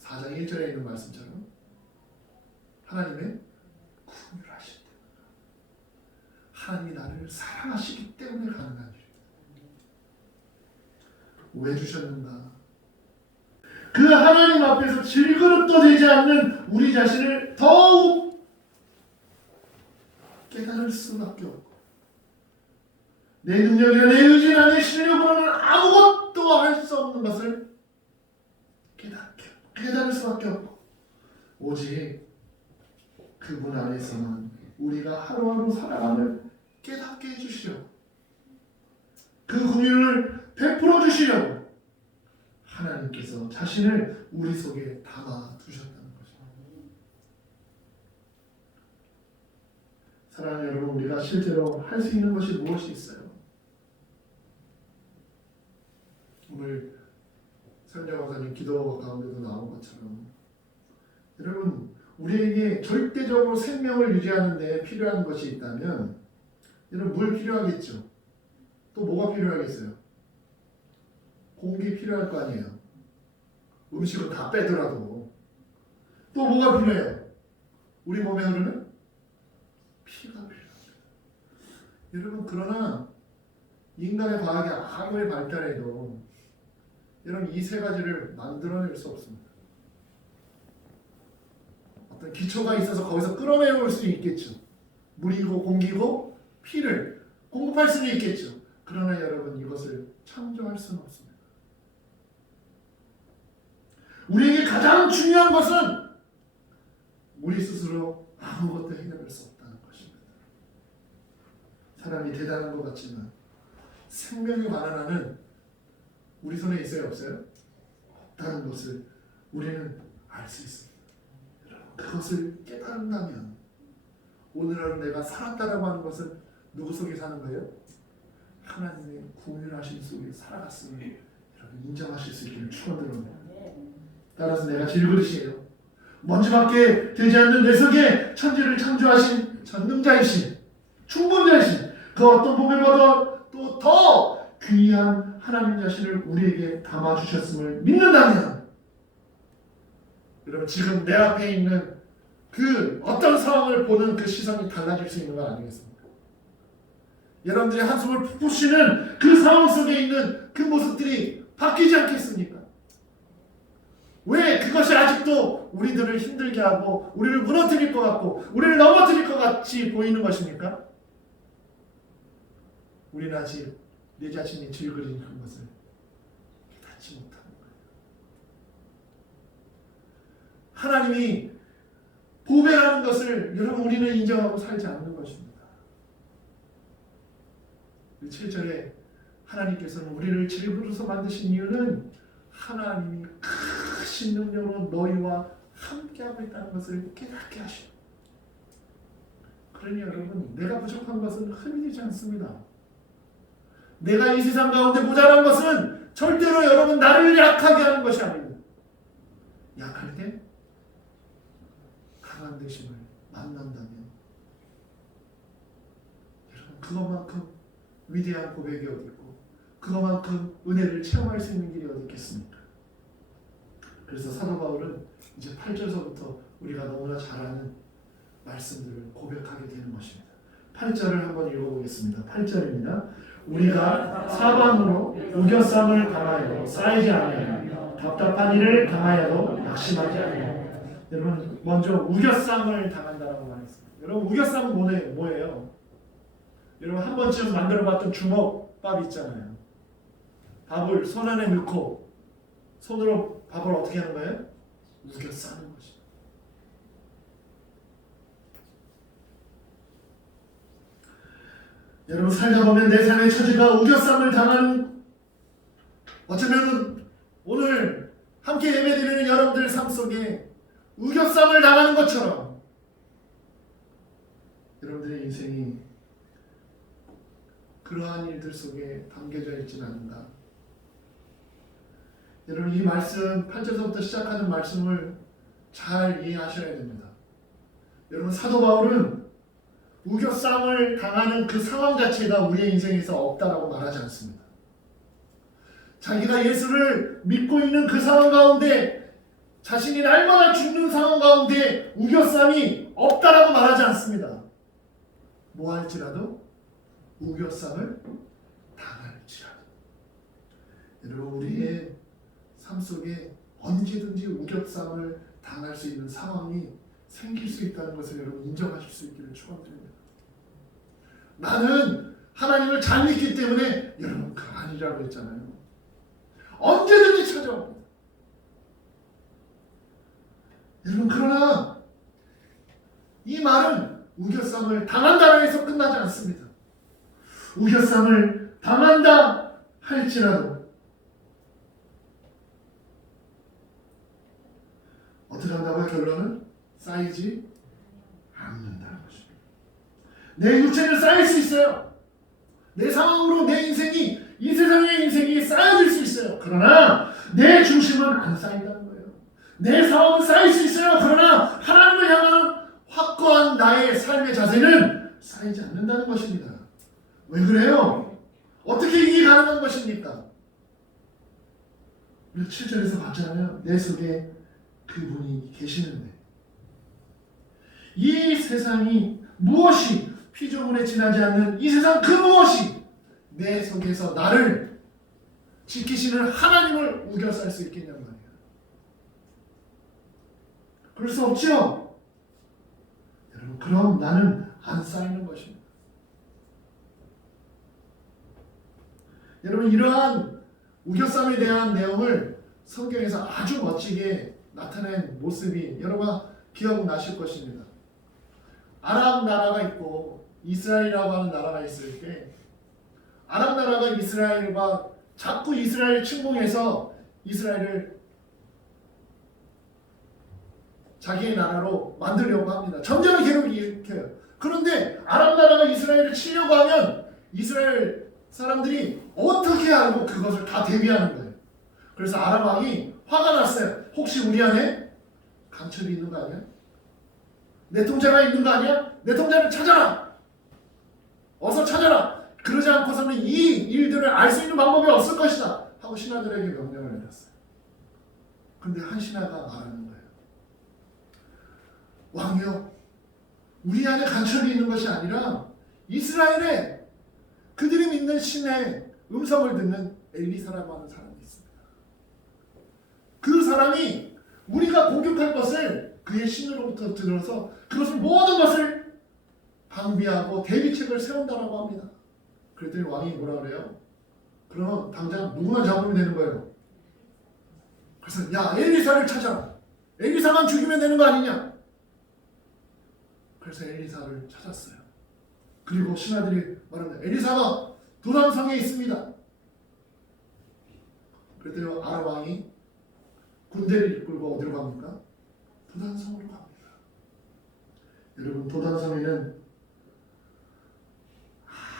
4장 1절에 있는 말씀처럼 하나님의 긍휼하실 때 하나님이 나를 사랑하시기 때문에 가능한 일입니다. 왜 주셨는가? 그 하나님 앞에서 질그릇도 되지 않는 우리 자신을 더욱 깨달을 수밖에 없고 내 능력이나 내 의지나 내 실력으로는 아무것도 할 수 없는 것을 깨달을 수밖에 없고 오직 그분 안에서만 우리가 하루하루 살아감을 깨닫게 해주시려고 그 긍휼을 베풀어 주시려고 하나님께서 자신을 우리 속에 담아 두셨다는 것입니다. 사랑하는 여러분, 우리가 실제로 할 수 있는 것이 무엇이 있어요? 오늘 설정 강사님 기도 가운데도 나온 것처럼 여러분 우리에게 절대적으로 생명을 유지하는 데 필요한 것이 있다면 여러분 물 필요하겠죠. 또 뭐가 필요하겠어요? 공기 필요할 거 아니에요. 음식은 다 빼더라도 또 뭐가 필요해요? 우리 몸에 흐르는 피가 필요합니다. 여러분 그러나 인간의 과학이 아무리 발달해도 여러분 이 세 가지를 만들어낼 수 없습니다. 어떤 기초가 있어서 거기서 끌어내올 수 있겠죠. 물이고 공기고 피를 공급할 수는 있겠죠. 그러나 여러분 이것을 창조할 수는 없습니다. 우리에게 가장 중요한 것은 우리 스스로 아무것도 해결할 수 없다는 것입니다. 사람이 대단한 것 같지만 생명이 마련하는 우리 손에 있어요, 없어요? 없다는 것을 우리는 알 수 있습니다. 그것을 깨달은다면 오늘 하루 내가 살았다라고 하는 것은 누구 속에 사는 거예요? 하나님의 구원하신 속에 살아갔음을 여러분 인정하실 수 있기를 축원드립니다. 따라서 내가 질그릇이에요. 먼지밖에 되지 않는 내 속에 천지를 창조하신 전능자이신 충분자이신 그 어떤 보배보다 또 더 귀한 하나님 자신을 우리에게 담아주셨음을 믿는다면 여러분 지금 내 앞에 있는 그 어떤 상황을 보는 그 시선이 달라질 수 있는 거 아니겠습니까? 여러분들이 한숨을 푹푹 쉬는 그 상황 속에 있는 그 모습들이 바뀌지 않겠습니까? 왜 그것이 아직도 우리들을 힘들게 하고 우리를 무너뜨릴 것 같고 우리를 넘어뜨릴 것 같이 보이는 것입니까? 우리는 아직 내 자신이 질그린 그것을 깨닫지 못하는 거예요. 하나님이 보배라는 것을 여러분 우리는 인정하고 살지 않는 것입니다. 7절에 하나님께서는 우리를 질그릇으로 만드신 이유는 하나님이 크신 능력으로 너희와 함께하고 있다는 것을 깨닫게 하시오. 그러니 여러분 내가 부족한 것은 흠이 되지 않습니다. 내가 이 세상 가운데 모자란 것은 절대로 여러분 나를 약하게 하는 것이 아닙니다. 약할 때 강한 되심을 만난다면 여러분 그것만큼 위대한 고백이 어디 있고 그것만큼 은혜를 체험할 수 있는 길이 어디 있겠습니까? 그래서 사도 바울은 이제 8절서부터 우리가 너무나 잘 아는 말씀들을 고백하게 되는 것입니다. 8절을 한번 읽어보겠습니다. 8절입니다. 우리가 사방으로 우겨쌈을 당하여도 쌓이지 아니하며 답답한 일을 당하여도 낙심하지 아니하며. 여러분 먼저 우겨쌈을 당한다라고 말했습니다. 여러분 우겨쌈은 뭐예요? 여러분 한 번쯤 만들어봤던 주먹밥 있잖아요. 밥을 손 안에 넣고 손으로 밥을 어떻게 하는 거예요? 우겨 싸는 것이죠. 여러분 살다 보면 내 삶의 처지가 우겨쌈을 당하는 어쩌면 오늘 함께 예배드리는 여러분들 삶 속에 우겨쌈을 당하는 것처럼 여러분들의 인생이 그러한 일들 속에 담겨져 있지는 않는가. 여러분 이 말씀 8절부터 시작하는 말씀을 잘 이해하셔야 됩니다. 여러분 사도 바울은 우겨쌈을 당하는 그 상황 자체가 우리의 인생에서 없다라고 말하지 않습니다. 자기가 예수를 믿고 있는 그 상황 가운데 자신이 날마다 죽는 상황 가운데 우겨쌈이 없다라고 말하지 않습니다. 뭐 할지라도 우겨쌈을 당할지라도. 여러분 우리의 삶 속에 언제든지 우겨쌈을 당할 수 있는 상황이 생길 수 있다는 것을 여러분 인정하실 수 있기를 축원드립니다. 나는 하나님을 잘 믿기 때문에 여러분 그 아니라고 했잖아요. 언제든지 찾아옵니다. 여러분 그러나 이 말은 우겨쌈을 당한다고 해서 끝나지 않습니다. 우겨쌈을 당한다 할지라도 어떻게 한다고요? 결론은 쌓이지 않는다는 것입니다. 내 육체는 쌓일 수 있어요. 내 상황으로 내 인생이 이 세상의 인생이 쌓여질 수 있어요. 그러나 내 중심은 안 쌓인다는 거예요. 내 상황은 쌓일 수 있어요. 그러나 하나님을 향한 확고한 나의 삶의 자세는 쌓이지 않는다는 것입니다. 왜 그래요? 어떻게 이게 가능한 것입니까? 우리 7절에서 봤잖아요. 내 속에 그분이 계시는데 이 세상이 무엇이 피조물에 지나지 않는 이 세상 그 무엇이 내 속에서 나를 지키시는 하나님을 우겨쌀 수 있겠냔 말이에요. 그럴 수 없죠? 여러분 그럼 나는 안 쌓이는 것입니다. 여러분 이러한 우겨쌈에 대한 내용을 성경에서 아주 멋지게 나타낸 모습이 여러분 기억나실 것입니다. 아랍 나라가 있고 이스라엘이라고 하는 나라가 있을 때 아랍 나라가 이스라엘과 자꾸 이스라엘을 침공해서 이스라엘을 자기의 나라로 만들려고 합니다. 전쟁을 계속 일으켜요. 그런데 아랍 나라가 이스라엘을 치려고 하면 이스라엘 사람들이 어떻게 알고 그것을 다 대비하는 거예요. 그래서 아람 왕이 화가 났어요. 혹시 우리 안에 간첩이 있는 거 아니야? 내 통자가 있는 거 아니야? 내 통자를 찾아라. 어서 찾아라. 그러지 않고서는 이 일들을 알 수 있는 방법이 없을 것이다 하고 신하들에게 명령을 내렸어요. 근데 한 신하가 말하는 거예요. 왕이여, 우리 안에 간첩이 있는 것이 아니라 이스라엘에 그들이 믿는 신의 음성을 듣는 엘리사라고 하는 사람이 있습니다. 그 사람이 우리가 공격할 것을 그의 신으로부터 들어서 그것을 모든 것을 방비하고 대비책을 세운다라고 합니다. 그랬더니 왕이 뭐라 그래요? 그러면 당장 누구만 잡으면 되는 거예요. 그래서 야, 엘리사를 찾아라. 엘리사만 죽이면 되는 거 아니냐? 그래서 엘리사를 찾았어요. 그리고 신하들이 말합니다. 엘리사가 도단성에 있습니다. 그랬더니 아람 왕이 군대를 이끌고 어디로 갑니까? 도단성으로 갑니다. 여러분, 도단성에는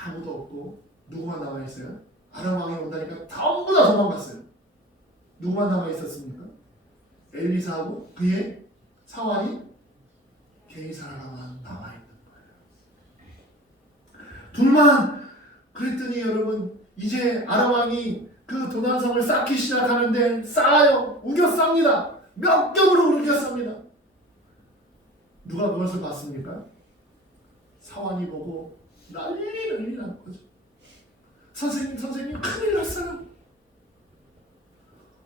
아무도 없고 누구만 남아 있어요? 아람 왕이 온다니까 전부 다 도망갔어요. 누구만 남아 있었습니까? 엘리사하고 그의 사환이 게이사라만 남아 있는 거예요. 둘만. 그랬더니 여러분, 이제 아람 왕이 그 도단성을 쌓기 시작하는데 쌓아요. 우겨 쌉니다. 몇 겹으로 우겨 쌉니다. 누가 그것을 봤습니까? 사환이 보고 난리 난 거죠. 선생님 큰일 났어요.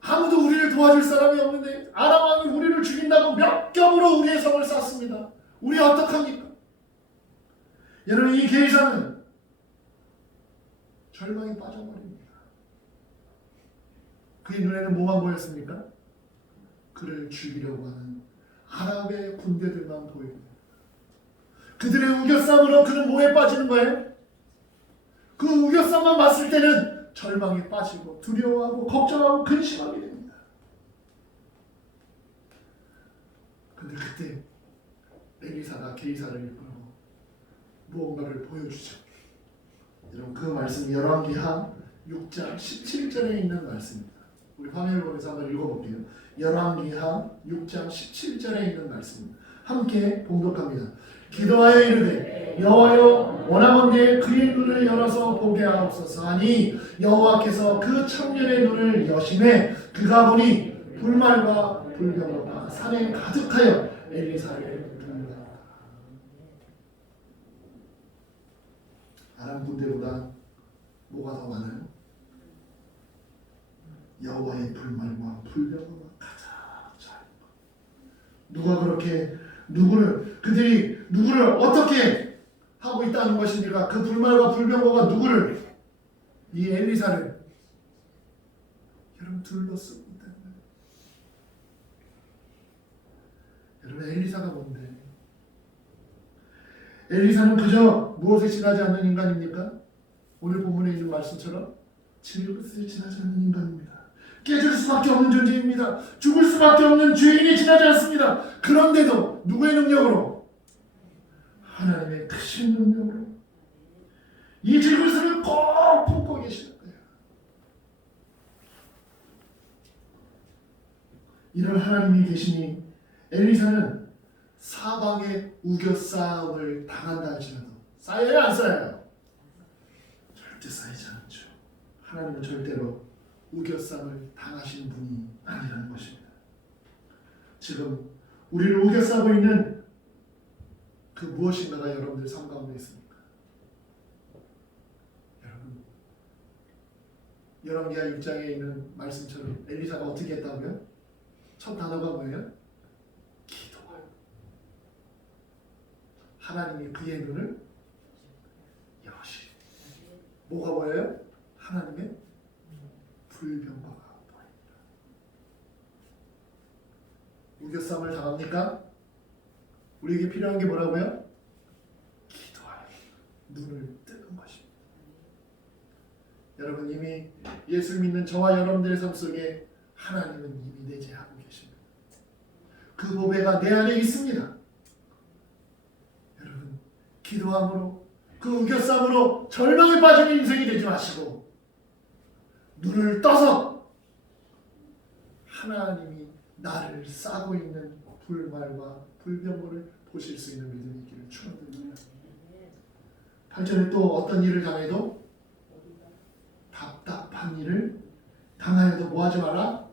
아무도 우리를 도와줄 사람이 없는데 아람 왕이 우리를 죽인다고 몇 겹으로 우리의 성을 쌓습니다. 우리 어떡합니까? 여러분, 이 게이사는 절망에 빠져버립니다. 그의 눈에는 뭐만 보였습니까? 그를 죽이려고 하는 아랍의 군대들만 보입니다. 그들의 우겨싸움으로 그는 뭐에 빠지는 거예요? 그 우겨싸움만 봤을 때는 절망에 빠지고 두려워하고 걱정하고 근심하게 됩니다. 근데 그때 엘리사가 게이사를 이끌고 무언가를 보여주죠. 여러분, 그 말씀 열왕기하 6장 17절에 있는 말씀입니다. 우리 화면을 보면서 한번 읽어볼게요. 열왕기하 6장 17절에 있는 말씀입니다. 함께 봉독합니다. 기도하여 이르되 여호와여, 원하건대 그의 눈을 열어서 보게 하옵소서 하니 여호와께서 그 청년의 눈을 여심해 그가 보니 불말과 불병거가 산에 가득하여 엘리사를 부른다. 아람 군대보다 뭐가 더 많아요? 여호와의 불말과 불병거가 가득 차 있는 것. 누가 그렇게 그들이 누구를 어떻게 하고 있다는 것입니까? 그 불말과 불병거가 누구를? 이 엘리사를 여러분 둘러쓰고 있다는 거예요. 여러분, 엘리사가 뭔데? 엘리사는 그저 무엇에 지나지 않는 인간입니까? 오늘 본문에 있는 말씀처럼 질것에 지나지 않는 인간입니다. 깨질 수밖에 없는 존재입니다. 죽을 수밖에 없는 죄인이 지나지 않습니다. 그런데도 누구의 능력으로? 하나님의 크신 능력으로 이 질것을 꼭 품고 계시는 거예요. 이런 하나님이 계시니 엘리사는 사방에 우겨싸움을 당한다 할지라도 쌓여요, 안 쌓여요? 절대 쌓이지 않죠. 하나님은 절대로 우겨싸움을 당하시는 분이 아니라는 것입니다. 지금 우리를 우겨싸고 있는 그 무엇인가가 여러분들 삶 가운데 있습니까? 여러분, 열왕기하 6장에 있는 말씀처럼 엘리사가 어떻게 했다고요? 첫 단어가 뭐예요? 기도와요. 하나님이 그의 눈을 여시. 뭐가 보여요? 하나님의 불병거가 보입니다. 우겨싸움을 당합니까? 우리에게 필요한 게 뭐라고요? 기도하여 눈을 뜨는 것입니다. 여러분, 이미 예수 믿는 저와 여러분들의 삶 속에 하나님은 이미 내재하고 계십니다. 그 보배가 내 안에 있습니다. 여러분, 기도함으로 그 우겨쌈으로 절망에 빠지는 인생이 되지 마시고 눈을 떠서 하나님이 나를 싸고 있는 불말과 불병거를 보실 수 있는 믿음이 있기를 축원드립니다. 8절에 또 어떤 일을 당해도 답답한 일을 당하여도 뭐하지 마라?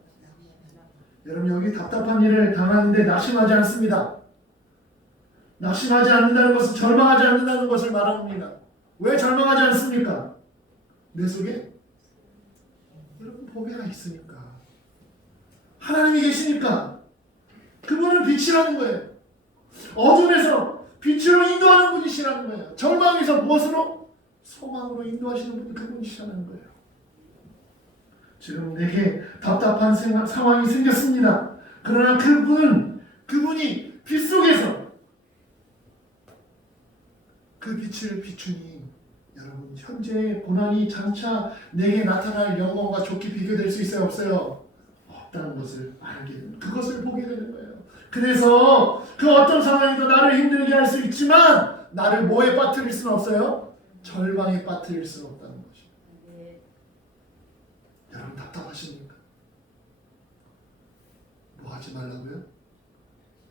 여러분 여기 답답한 일을 당하는데 낙심하지 않습니다. 낙심하지 않는다는 것은 절망하지 않는다는 것을 말합니다. 왜 절망하지 않습니까? 내 속에 여러분 보배가 있으니까, 하나님이 계시니까. 그분은 빛이라는 거예요. 어둠에서 빛으로 인도하는 분이시라는 거예요. 절망에서 무엇으로? 소망으로 인도하시는 분이 그분이시라는 거예요. 지금 내게 답답한 상황이 생겼습니다. 그러나 그분이 빛 속에서 그 빛을 비추니 여러분 현재의 고난이 장차 내게 나타날 영광과 좋게 비교될 수 있어요? 없어요? 없다는 것을 알게 되는, 그것을 보게 되는 거예요. 그래서 그 어떤 상황에도 나를 힘들게 할 수 있지만 나를 뭐에 빠뜨릴 수는 없어요? 절망에 빠뜨릴 수는 없다는 것입니다. 여러분 답답하십니까? 뭐 하지 말라고요?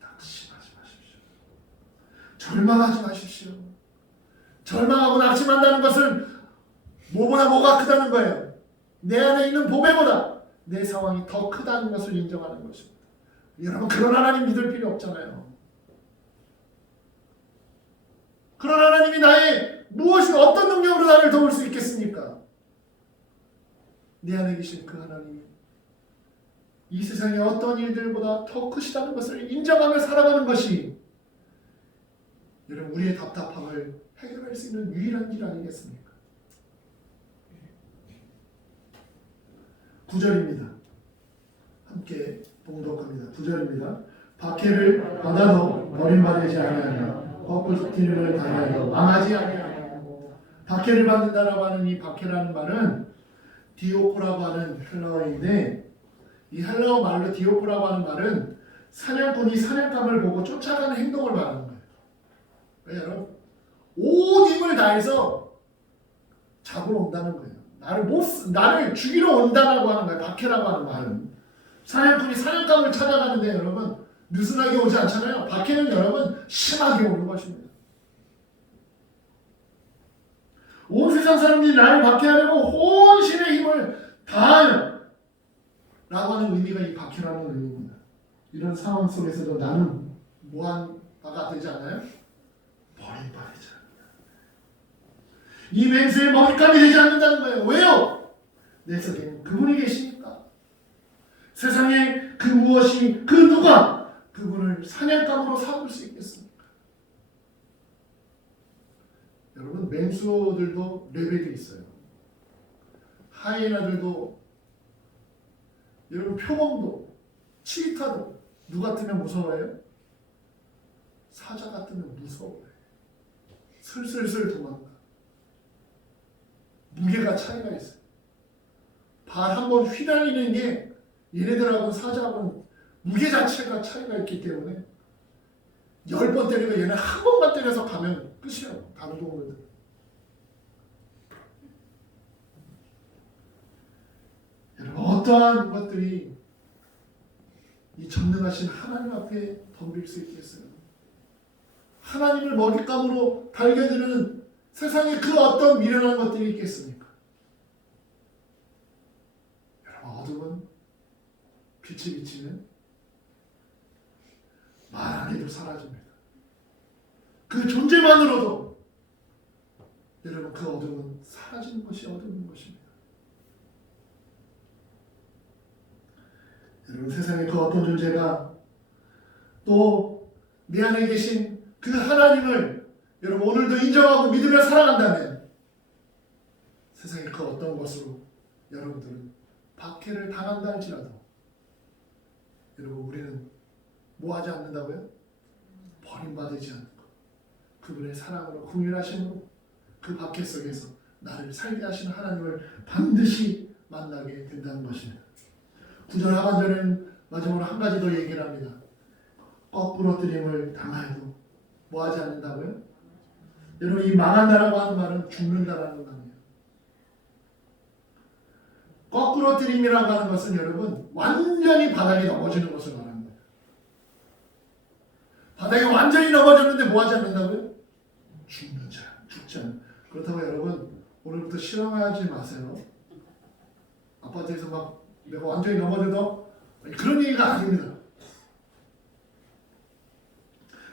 낙심하지 마십시오. 절망하지 마십시오. 절망하고 낙심한다는 것은 뭐보다 뭐가 크다는 거예요. 내 안에 있는 보배보다 내 상황이 더 크다는 것을 인정하는 것입니다. 여러분 그런 하나님 믿을 필요 없잖아요. 그런 하나님이 나의 무엇이 어떤 능력으로 나를 도울 수 있겠습니까? 내 안에 계신 그 하나님이 이 세상의 어떤 일들보다 더 크시다는 것을 인정하며 살아가는 것이 여러분 우리의 답답함을 해결할 수 있는 유일한 길 아니겠습니까? 9절입니다. 함께 봉독합니다. 9절입니다. 박해를 받아도 버림받지 아니하며 꺾을 당하여도 망하지 아니하며. 박해를 받는다라고 하는 이 박해라는 말은 디오코라고 하는 헬라어인데, 이 헬라어 말로 디오코라고 하는 말은 사냥꾼이 사냥감을 보고 쫓아가는 행동을 말하는 거예요. 왜냐하면 온 힘을 다해서 잡으러 온다는 거예요. 나를 죽이러 온다라고 하는 거예요. 박해라고 하는 말은 사냥꾼이 사냥감을 찾아가는데 여러분 느슨하게 오지 않잖아요. 박해는 여러분 심하게 오는 것입니다. 온 세상 사람들이 나를 박해하려고 혼신의 힘을 다하여 라고 하는 의미가 이 박해라는 의미입니다. 이런 상황 속에서도 나는 뭐한 바가 되지 않아요? 버림받지 않는다. 이 맹세의 먹잇감이 되지 않는다는 거예요. 왜요? 내 속에는 그분이 계시니까. 세상에 그 무엇이 그 누가 그분을 사냥감으로 삼을 수 있겠습니까? 여러분 맹수들도 레벨이 있어요. 하이에나들도, 여러분 표범도, 치타도 누 같으면 무서워해요? 사자 같으면 무서워해요. 슬슬슬 도망가. 무게가 차이가 있어요. 발 한 번 휘날리는 게 얘네들하고는 사자하고는 무게 자체가 차이가 있기 때문에 10번 때리면 얘네 한 번만 때려서 가면 끝이에요. 다른 동물들. 여러분 어떠한 것들이 이 전능하신 하나님 앞에 덤빌 수 있겠어요? 하나님을 먹잇감으로 달겨드는 세상에 그 어떤 미련한 것들이 있겠습니까? 여러분 어둠은 빛이 비치면 말 안 해도 사라집니다. 그 존재만으로도 여러분 그 어둠은 사라지는 것이 어둠인 것입니다. 여러분 세상에 그 어떤 존재가 또 내 안에 계신 그 하나님을 여러분 오늘도 인정하고 믿으며 살아간다면 세상에 그 어떤 것으로 여러분들은 박해를 당한다 할지라도 여러분 우리는 뭐 하지 않는다고요? 버림받지 않는 것. 그분의 사랑으로 긍휼하심으로 그 박해 속에서 나를 살게 하시는 하나님을 반드시 만나게 된다는 것입니다. 9절 하반절은 마지막으로 한 가지 더 얘기를 합니다. 거꾸로뜨림을 당하여도 뭐 하지 않는다고요? 여러분 이 망한다라고 하는 말은 죽는다라는 말이에요. 거꾸로뜨림이라고 하는 것은 여러분 완전히 바닥에 넘어지는 것을 말하는 거예요. 바닥에 완전히 넘어졌는데 뭐 하지 않는다고요? 죽는 자, 죽지 않는. 그렇다고 여러분 오늘부터 실험하지 마세요. 아파트에서 막 내가 완전히 넘어져도 그런 얘기가 아닙니다.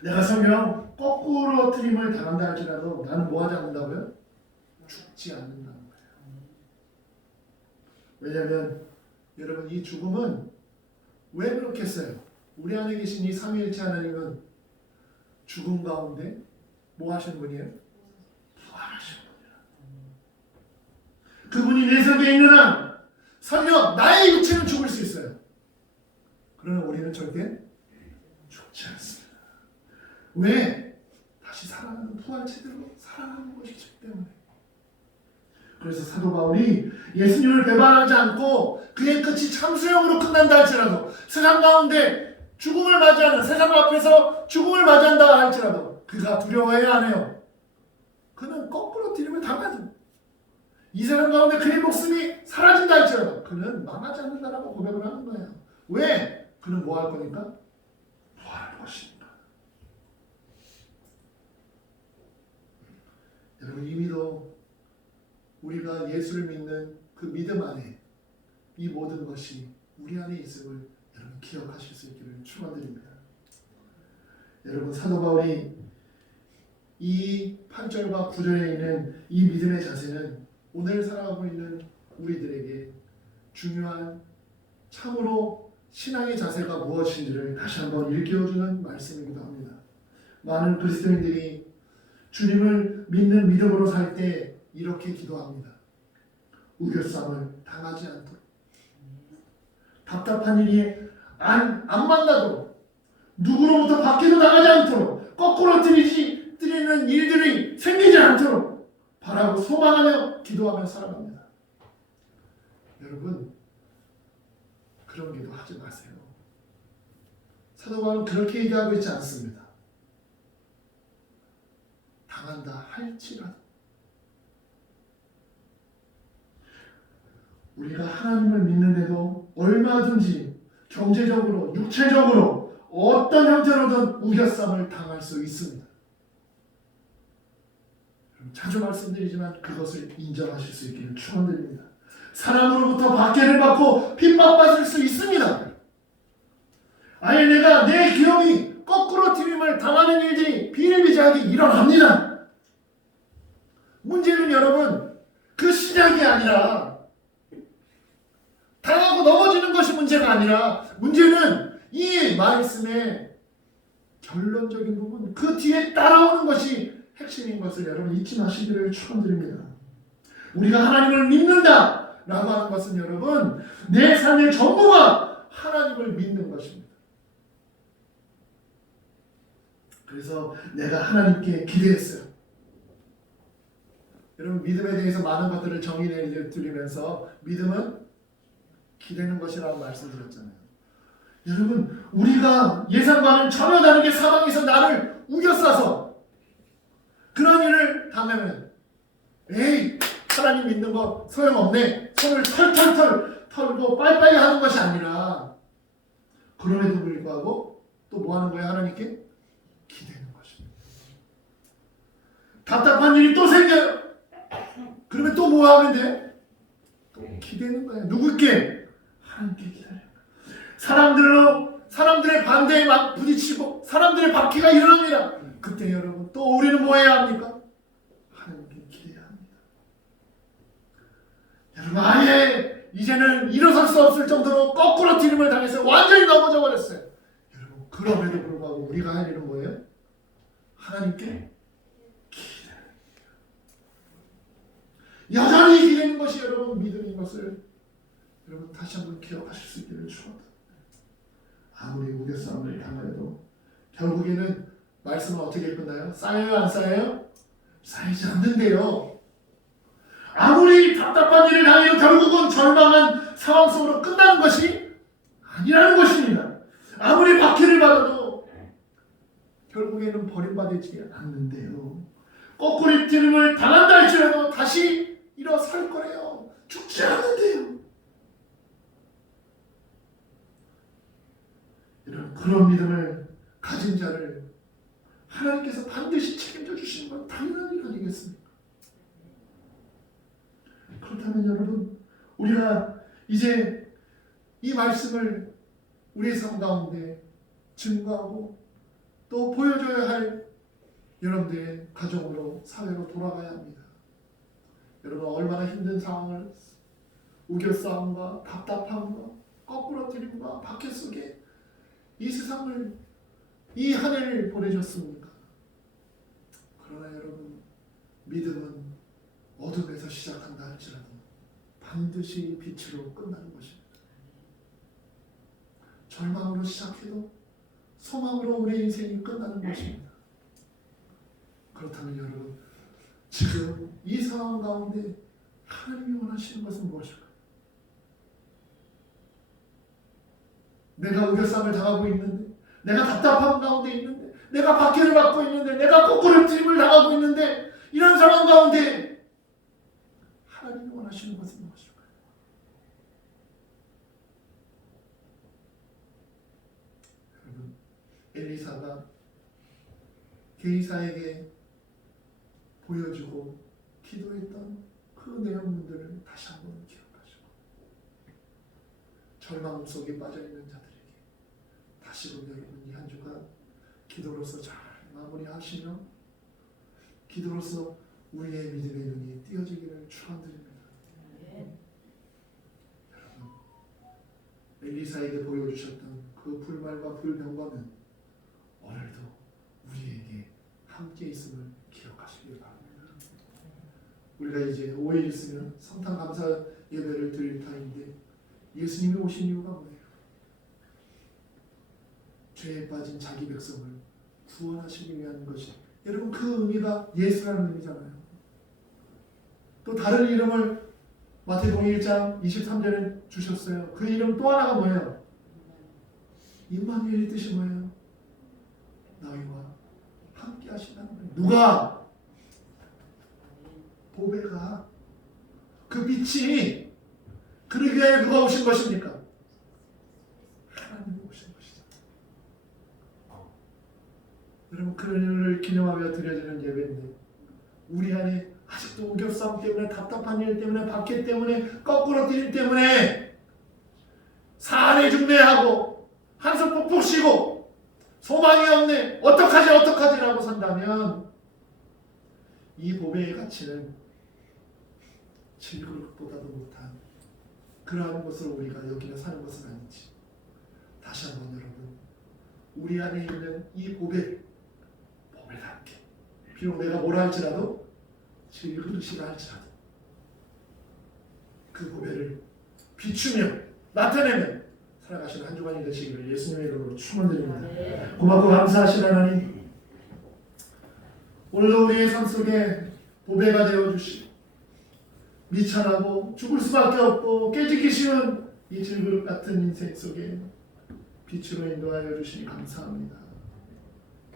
내가 설령 거꾸로 트림을 당한다 할지라도 나는 뭐 하지 않는다고요? 죽지 않는다는 거예요. 왜냐하면 여러분 이 죽음은 왜 그렇게 했어요? 우리 안에 계신 이 삼위일체 하나님은 죽음 가운데 뭐 하시는 분이에요? 부활하시는 분이에요. 그분이 내 속에 있는 한 설령 나의 육체는 죽을 수 있어요. 그러나 우리는 절대 죽지 않습니다. 왜? 다시 살아나는 부활체대로 살아나는 것이기 때문에. 그래서 사도 바울이 예수님을 배반하지 않고 그의 끝이 참수형으로 끝난다 할지라도 세상 가운데 죽음을 맞이하는 세상 앞에서 죽음을 맞이한다 할지라도 그가 두려워해야 하네요. 그는 거꾸로 뒤름을 당하죠. 이 세상 가운데 그의 목숨이 사라진다 할지라도 그는 망하지 않는다라고 고백을 하는 거예요. 왜? 그는 뭐 할 거니까? 부활할 것이니까. 여러분 이미도 우리가 예수를 믿는 그 믿음 안에 이 모든 것이 우리 안에 있음을 여러분 기억하실 수 있기를 축원드립니다. 여러분 사도 바울이 이 8절과 9절에 있는 이 믿음의 자세는 오늘 살아가고 있는 우리들에게 중요한 참으로 신앙의 자세가 무엇인지를 다시 한번 일깨워주는 말씀이기도 합니다. 많은 그리스도인들이 주님을 믿는 믿음으로 살 때 이렇게 기도합니다. 우겨쌈을 당하지 않도록 답답한 일이 안 만나도록 누구로부터 받기도 당하지 않도록 거꾸로 뜨리는 일들이 생기지 않도록 바라고 소망하며 기도하며 살아갑니다. 여러분 그런 기도 하지 마세요. 사도 바울은 그렇게 얘기하고 있지 않습니다. 당한다 할지라도 우리가 하나님을 믿는데도 얼마든지 경제적으로 육체적으로 어떤 형태로든 우겨쌈을 당할 수 있습니다. 자주 말씀드리지만 그것을 인정하실 수 있기를 축원드립니다. 사람으로부터 박해를 받고 핍박받을 수 있습니다. 아예 내가 내 기업이 거꾸로 튀김을 당하는 일들이 비일비재하게 일어납니다. 문제는 여러분 그 시작이 아니라 당하고 넘어지는 것이 문제가 아니라 문제는 이 말씀의 결론적인 부분 그 뒤에 따라오는 것이 핵심인 것을 여러분 잊지 마시기를 축원드립니다. 우리가 하나님을 믿는다 라고 하는 것은 여러분 내 삶의 전부가 하나님을 믿는 것입니다. 그래서 내가 하나님께 기대했어요. 여러분 믿음에 대해서 많은 것들을 정의해 드리면서 믿음은 기대는 것이라고 말씀드렸잖아요. 여러분 우리가 예상과는 전혀 다르게 사방에서 나를 우겨싸서 그런 일을 당하면 에이 하나님 믿는 거 소용없네 손을 털털털 털고 빨리빨리 하는 것이 아니라 그럼에도 불구하고 또 뭐 하는 거예요? 하나님께 기대는 것입니다. 답답한 일이 또 생겨요. 그러면 또 뭐 하면 돼? 또 기대는 거예요. 누구께? 하나님께 기다려요. 사람들의 반대에 막 부딪히고 사람들의 박해가 일어납니다. 그때 여러분 또 우리는 뭐 해야 합니까? 하나님께 기대해야 합니다. 여러분 아예 이제는 일어설 수 없을 정도로 거꾸로 튀김을 당해서 완전히 넘어져 버렸어요. 여러분 그럼에도 불구하고 우리가 할 일은 뭐예요? 하나님께 기대하는 여전히 기대는 것이 여러분 믿음인 것을 여러분 다시 한번 기억하실 수 있기를 축원합니다. 아무리 우겨싸움을 당해도 결국에는 말씀은 어떻게 끝나요? 쌓여요 안 쌓여요? 쌓이지 않는데요. 아무리 답답한 일을 당해도 결국은 절망한 상황 속으로 끝나는 것이 아니라는 것입니다. 아무리 박해를 받아도 결국에는 버림받지 않는데요. 거꾸리트림을 당한다 할지라도 다시 일어설 거래요. 죽지 않는데요. 이런 그런 믿음을 가진 자를 하나님께서 반드시 책임져 주시는 건 당연한 일 아니겠습니까? 그렇다면 여러분, 우리가 이제 이 말씀을 우리의 삶 가운데 증거하고 또 보여줘야 할 여러분들의 가정으로, 사회로 돌아가야 합니다. 여러분, 얼마나 힘든 상황을 우겨싸움과 답답함과 거꾸러뜨림과 박해 속에 이 세상을, 이 한 해를 보내셨습니까? 그러나 여러분, 믿음은 어둠에서 시작한다 할지라도 반드시 빛으로 끝나는 것입니다. 절망으로 시작해도 소망으로 우리 인생이 끝나는 것입니다. 그렇다면 여러분, 지금 이 상황 가운데 하나님이 원하시는 것은 무엇일까요? 내가 우겨쌈을 당하고 있는데, 내가 답답함 가운데 있는데, 내가 박해를 받고 있는데, 내가 거꾸로뜨림을 당하고 있는데, 이런 상황 가운데 하나님이 원하시는 것은 무엇일까요? 여러분, 엘리사가 게이사에게 보여주고 기도했던 그 내용들을 다시 한번 기억하시고, 절망 속에 빠져있는 자들에게 다시금 여러분 이 한 주간 기도로서 잘 마무리하시며 기도로서 우리의 믿음의 눈이 띄어지기를 축원드립니다. 여러분, 엘리사에게 보여주셨던 그 불말과 불평과는 오늘도 우리에게 함께 있음을 기억하시길 바랍니다. 우리가 이제 5일 있으면 성탄 감사 예배를 드릴 타임인데, 예수님이 오신 이유가 뭐예요? 죄에 빠진 자기 백성을 구원하시기 위한 것이, 여러분 그 의미가 예수라는 의미잖아요. 또 다른 이름을 마태복음 1장 23절에 주셨어요. 그 이름 또 하나가 뭐예요? 임마누엘의 뜻이 뭐예요? 너희와 함께 하신다는 거예요. 누가? 보배가, 그 빛이, 그러기 위해 누가 오신 것입니까? 하나님이 오신 것이죠. 여러분, 그런 일을 기념하며 드려지는 예배인데, 우리 안에 아직도 우겨싸움 때문에, 답답한 일 때문에, 박해 때문에, 거꾸로뜨림 때문에 사안에 중매하고 한숨 푹푹 쉬고 소망이 없네, 어떡하지라고 산다면 이 보배의 가치는 질그릇보다도 못한 그러한 것을 우리가 여기며 사는 것은 아닌지 다시 한번 여러분, 우리 안에 있는 이 보배답게, 비록 내가 뭐라 할지라도, 질그릇이라 할지라도 그 보배를 비추며 나타내며 살아가시는 한 주간이 되시기를 예수님의 이름으로 축원드립니다. 고맙고 감사하신 하나님, 오늘도 우리의 삶 속에 보배가 되어주시고 미천하고 죽을 수밖에 없고 깨지기 쉬운 이 질그릇 같은 인생 속에 빛으로 인도하여 주시니 감사합니다.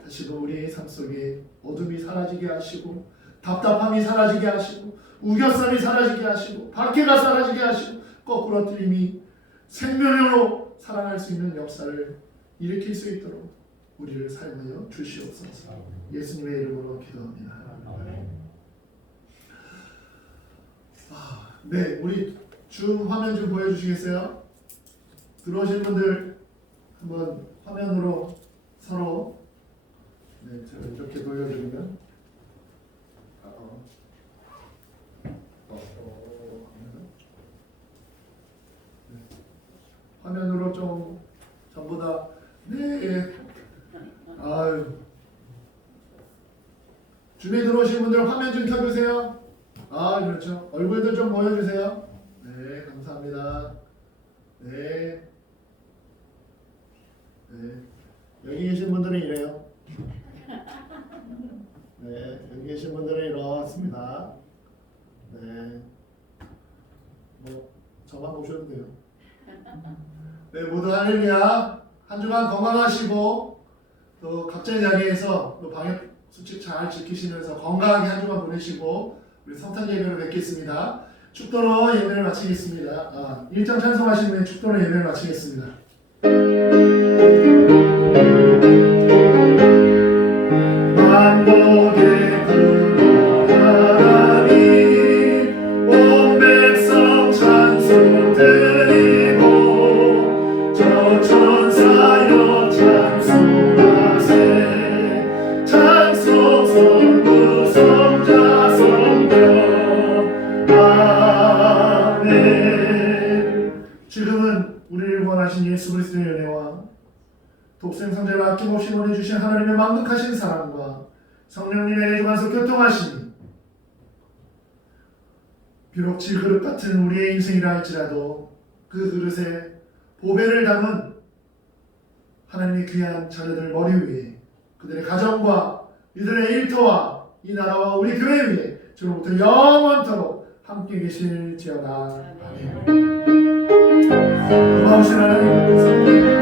다시도 우리의 삶 속에 어둠이 사라지게 하시고, 답답함이 사라지게 하시고, 우겨쌈이 사라지게 하시고, 박해가 사라지게 하시고, 거꾸로뜨림이 생명으로 살아날 수 있는 역사를 일으킬 수 있도록 우리를 사용하여 주시옵소서. 예수님의 이름으로 기도합니다. 네, 우리 줌 화면 좀 보여주시겠어요? 들어오신 분들 한번 화면으로 서로, 네, 제가 이렇게 보여드리면 화면으로 좀 전부 다, 네, 아유, 줌에 들어오신 분들 화면 좀 켜주세요. 아, 그렇죠. 얼굴도 좀 보여주세요. 네, 감사합니다. 네, 네, 여기 계신 분들은 이래요. 네, 여기 계신 분들은 이렇습니다. 네, 뭐 저만 보셔도 돼요. 네, 모두 할렐루야. 한 주간 건강하시고 또 각자의 자리에서 또 방역 수칙 잘 지키시면서 건강하게 한 주간 보내시고 우리 성탄 예배로 뵙겠습니다. 축도로 예배를 마치겠습니다. 1장 찬송하신 후에 축도로 예배를 마치겠습니다. 만복의 그로 하나님 온 백성 찬송 드리고 저 천사여 찬송하세 찬송 성부 성자 성령 아멘. 지금은 우리를 구원하신 예수 그리스도의 은혜와 독생 성자가 아낌없이 보내주신 하나님의 만극하신 사랑과 성령님의 내주관서 교통하시니 비록 질그릇 같은 우리의 인생이라 할지라도 그 그릇에 보배를 담은 하나님의 귀한 자녀들 머리 위에 그들의 가정과 이들의 일터와 이 나라와 우리 교회 위에 지금부터 영원토록 함께 계실지어다. 아멘. 고마우신 하나님 감사합니다.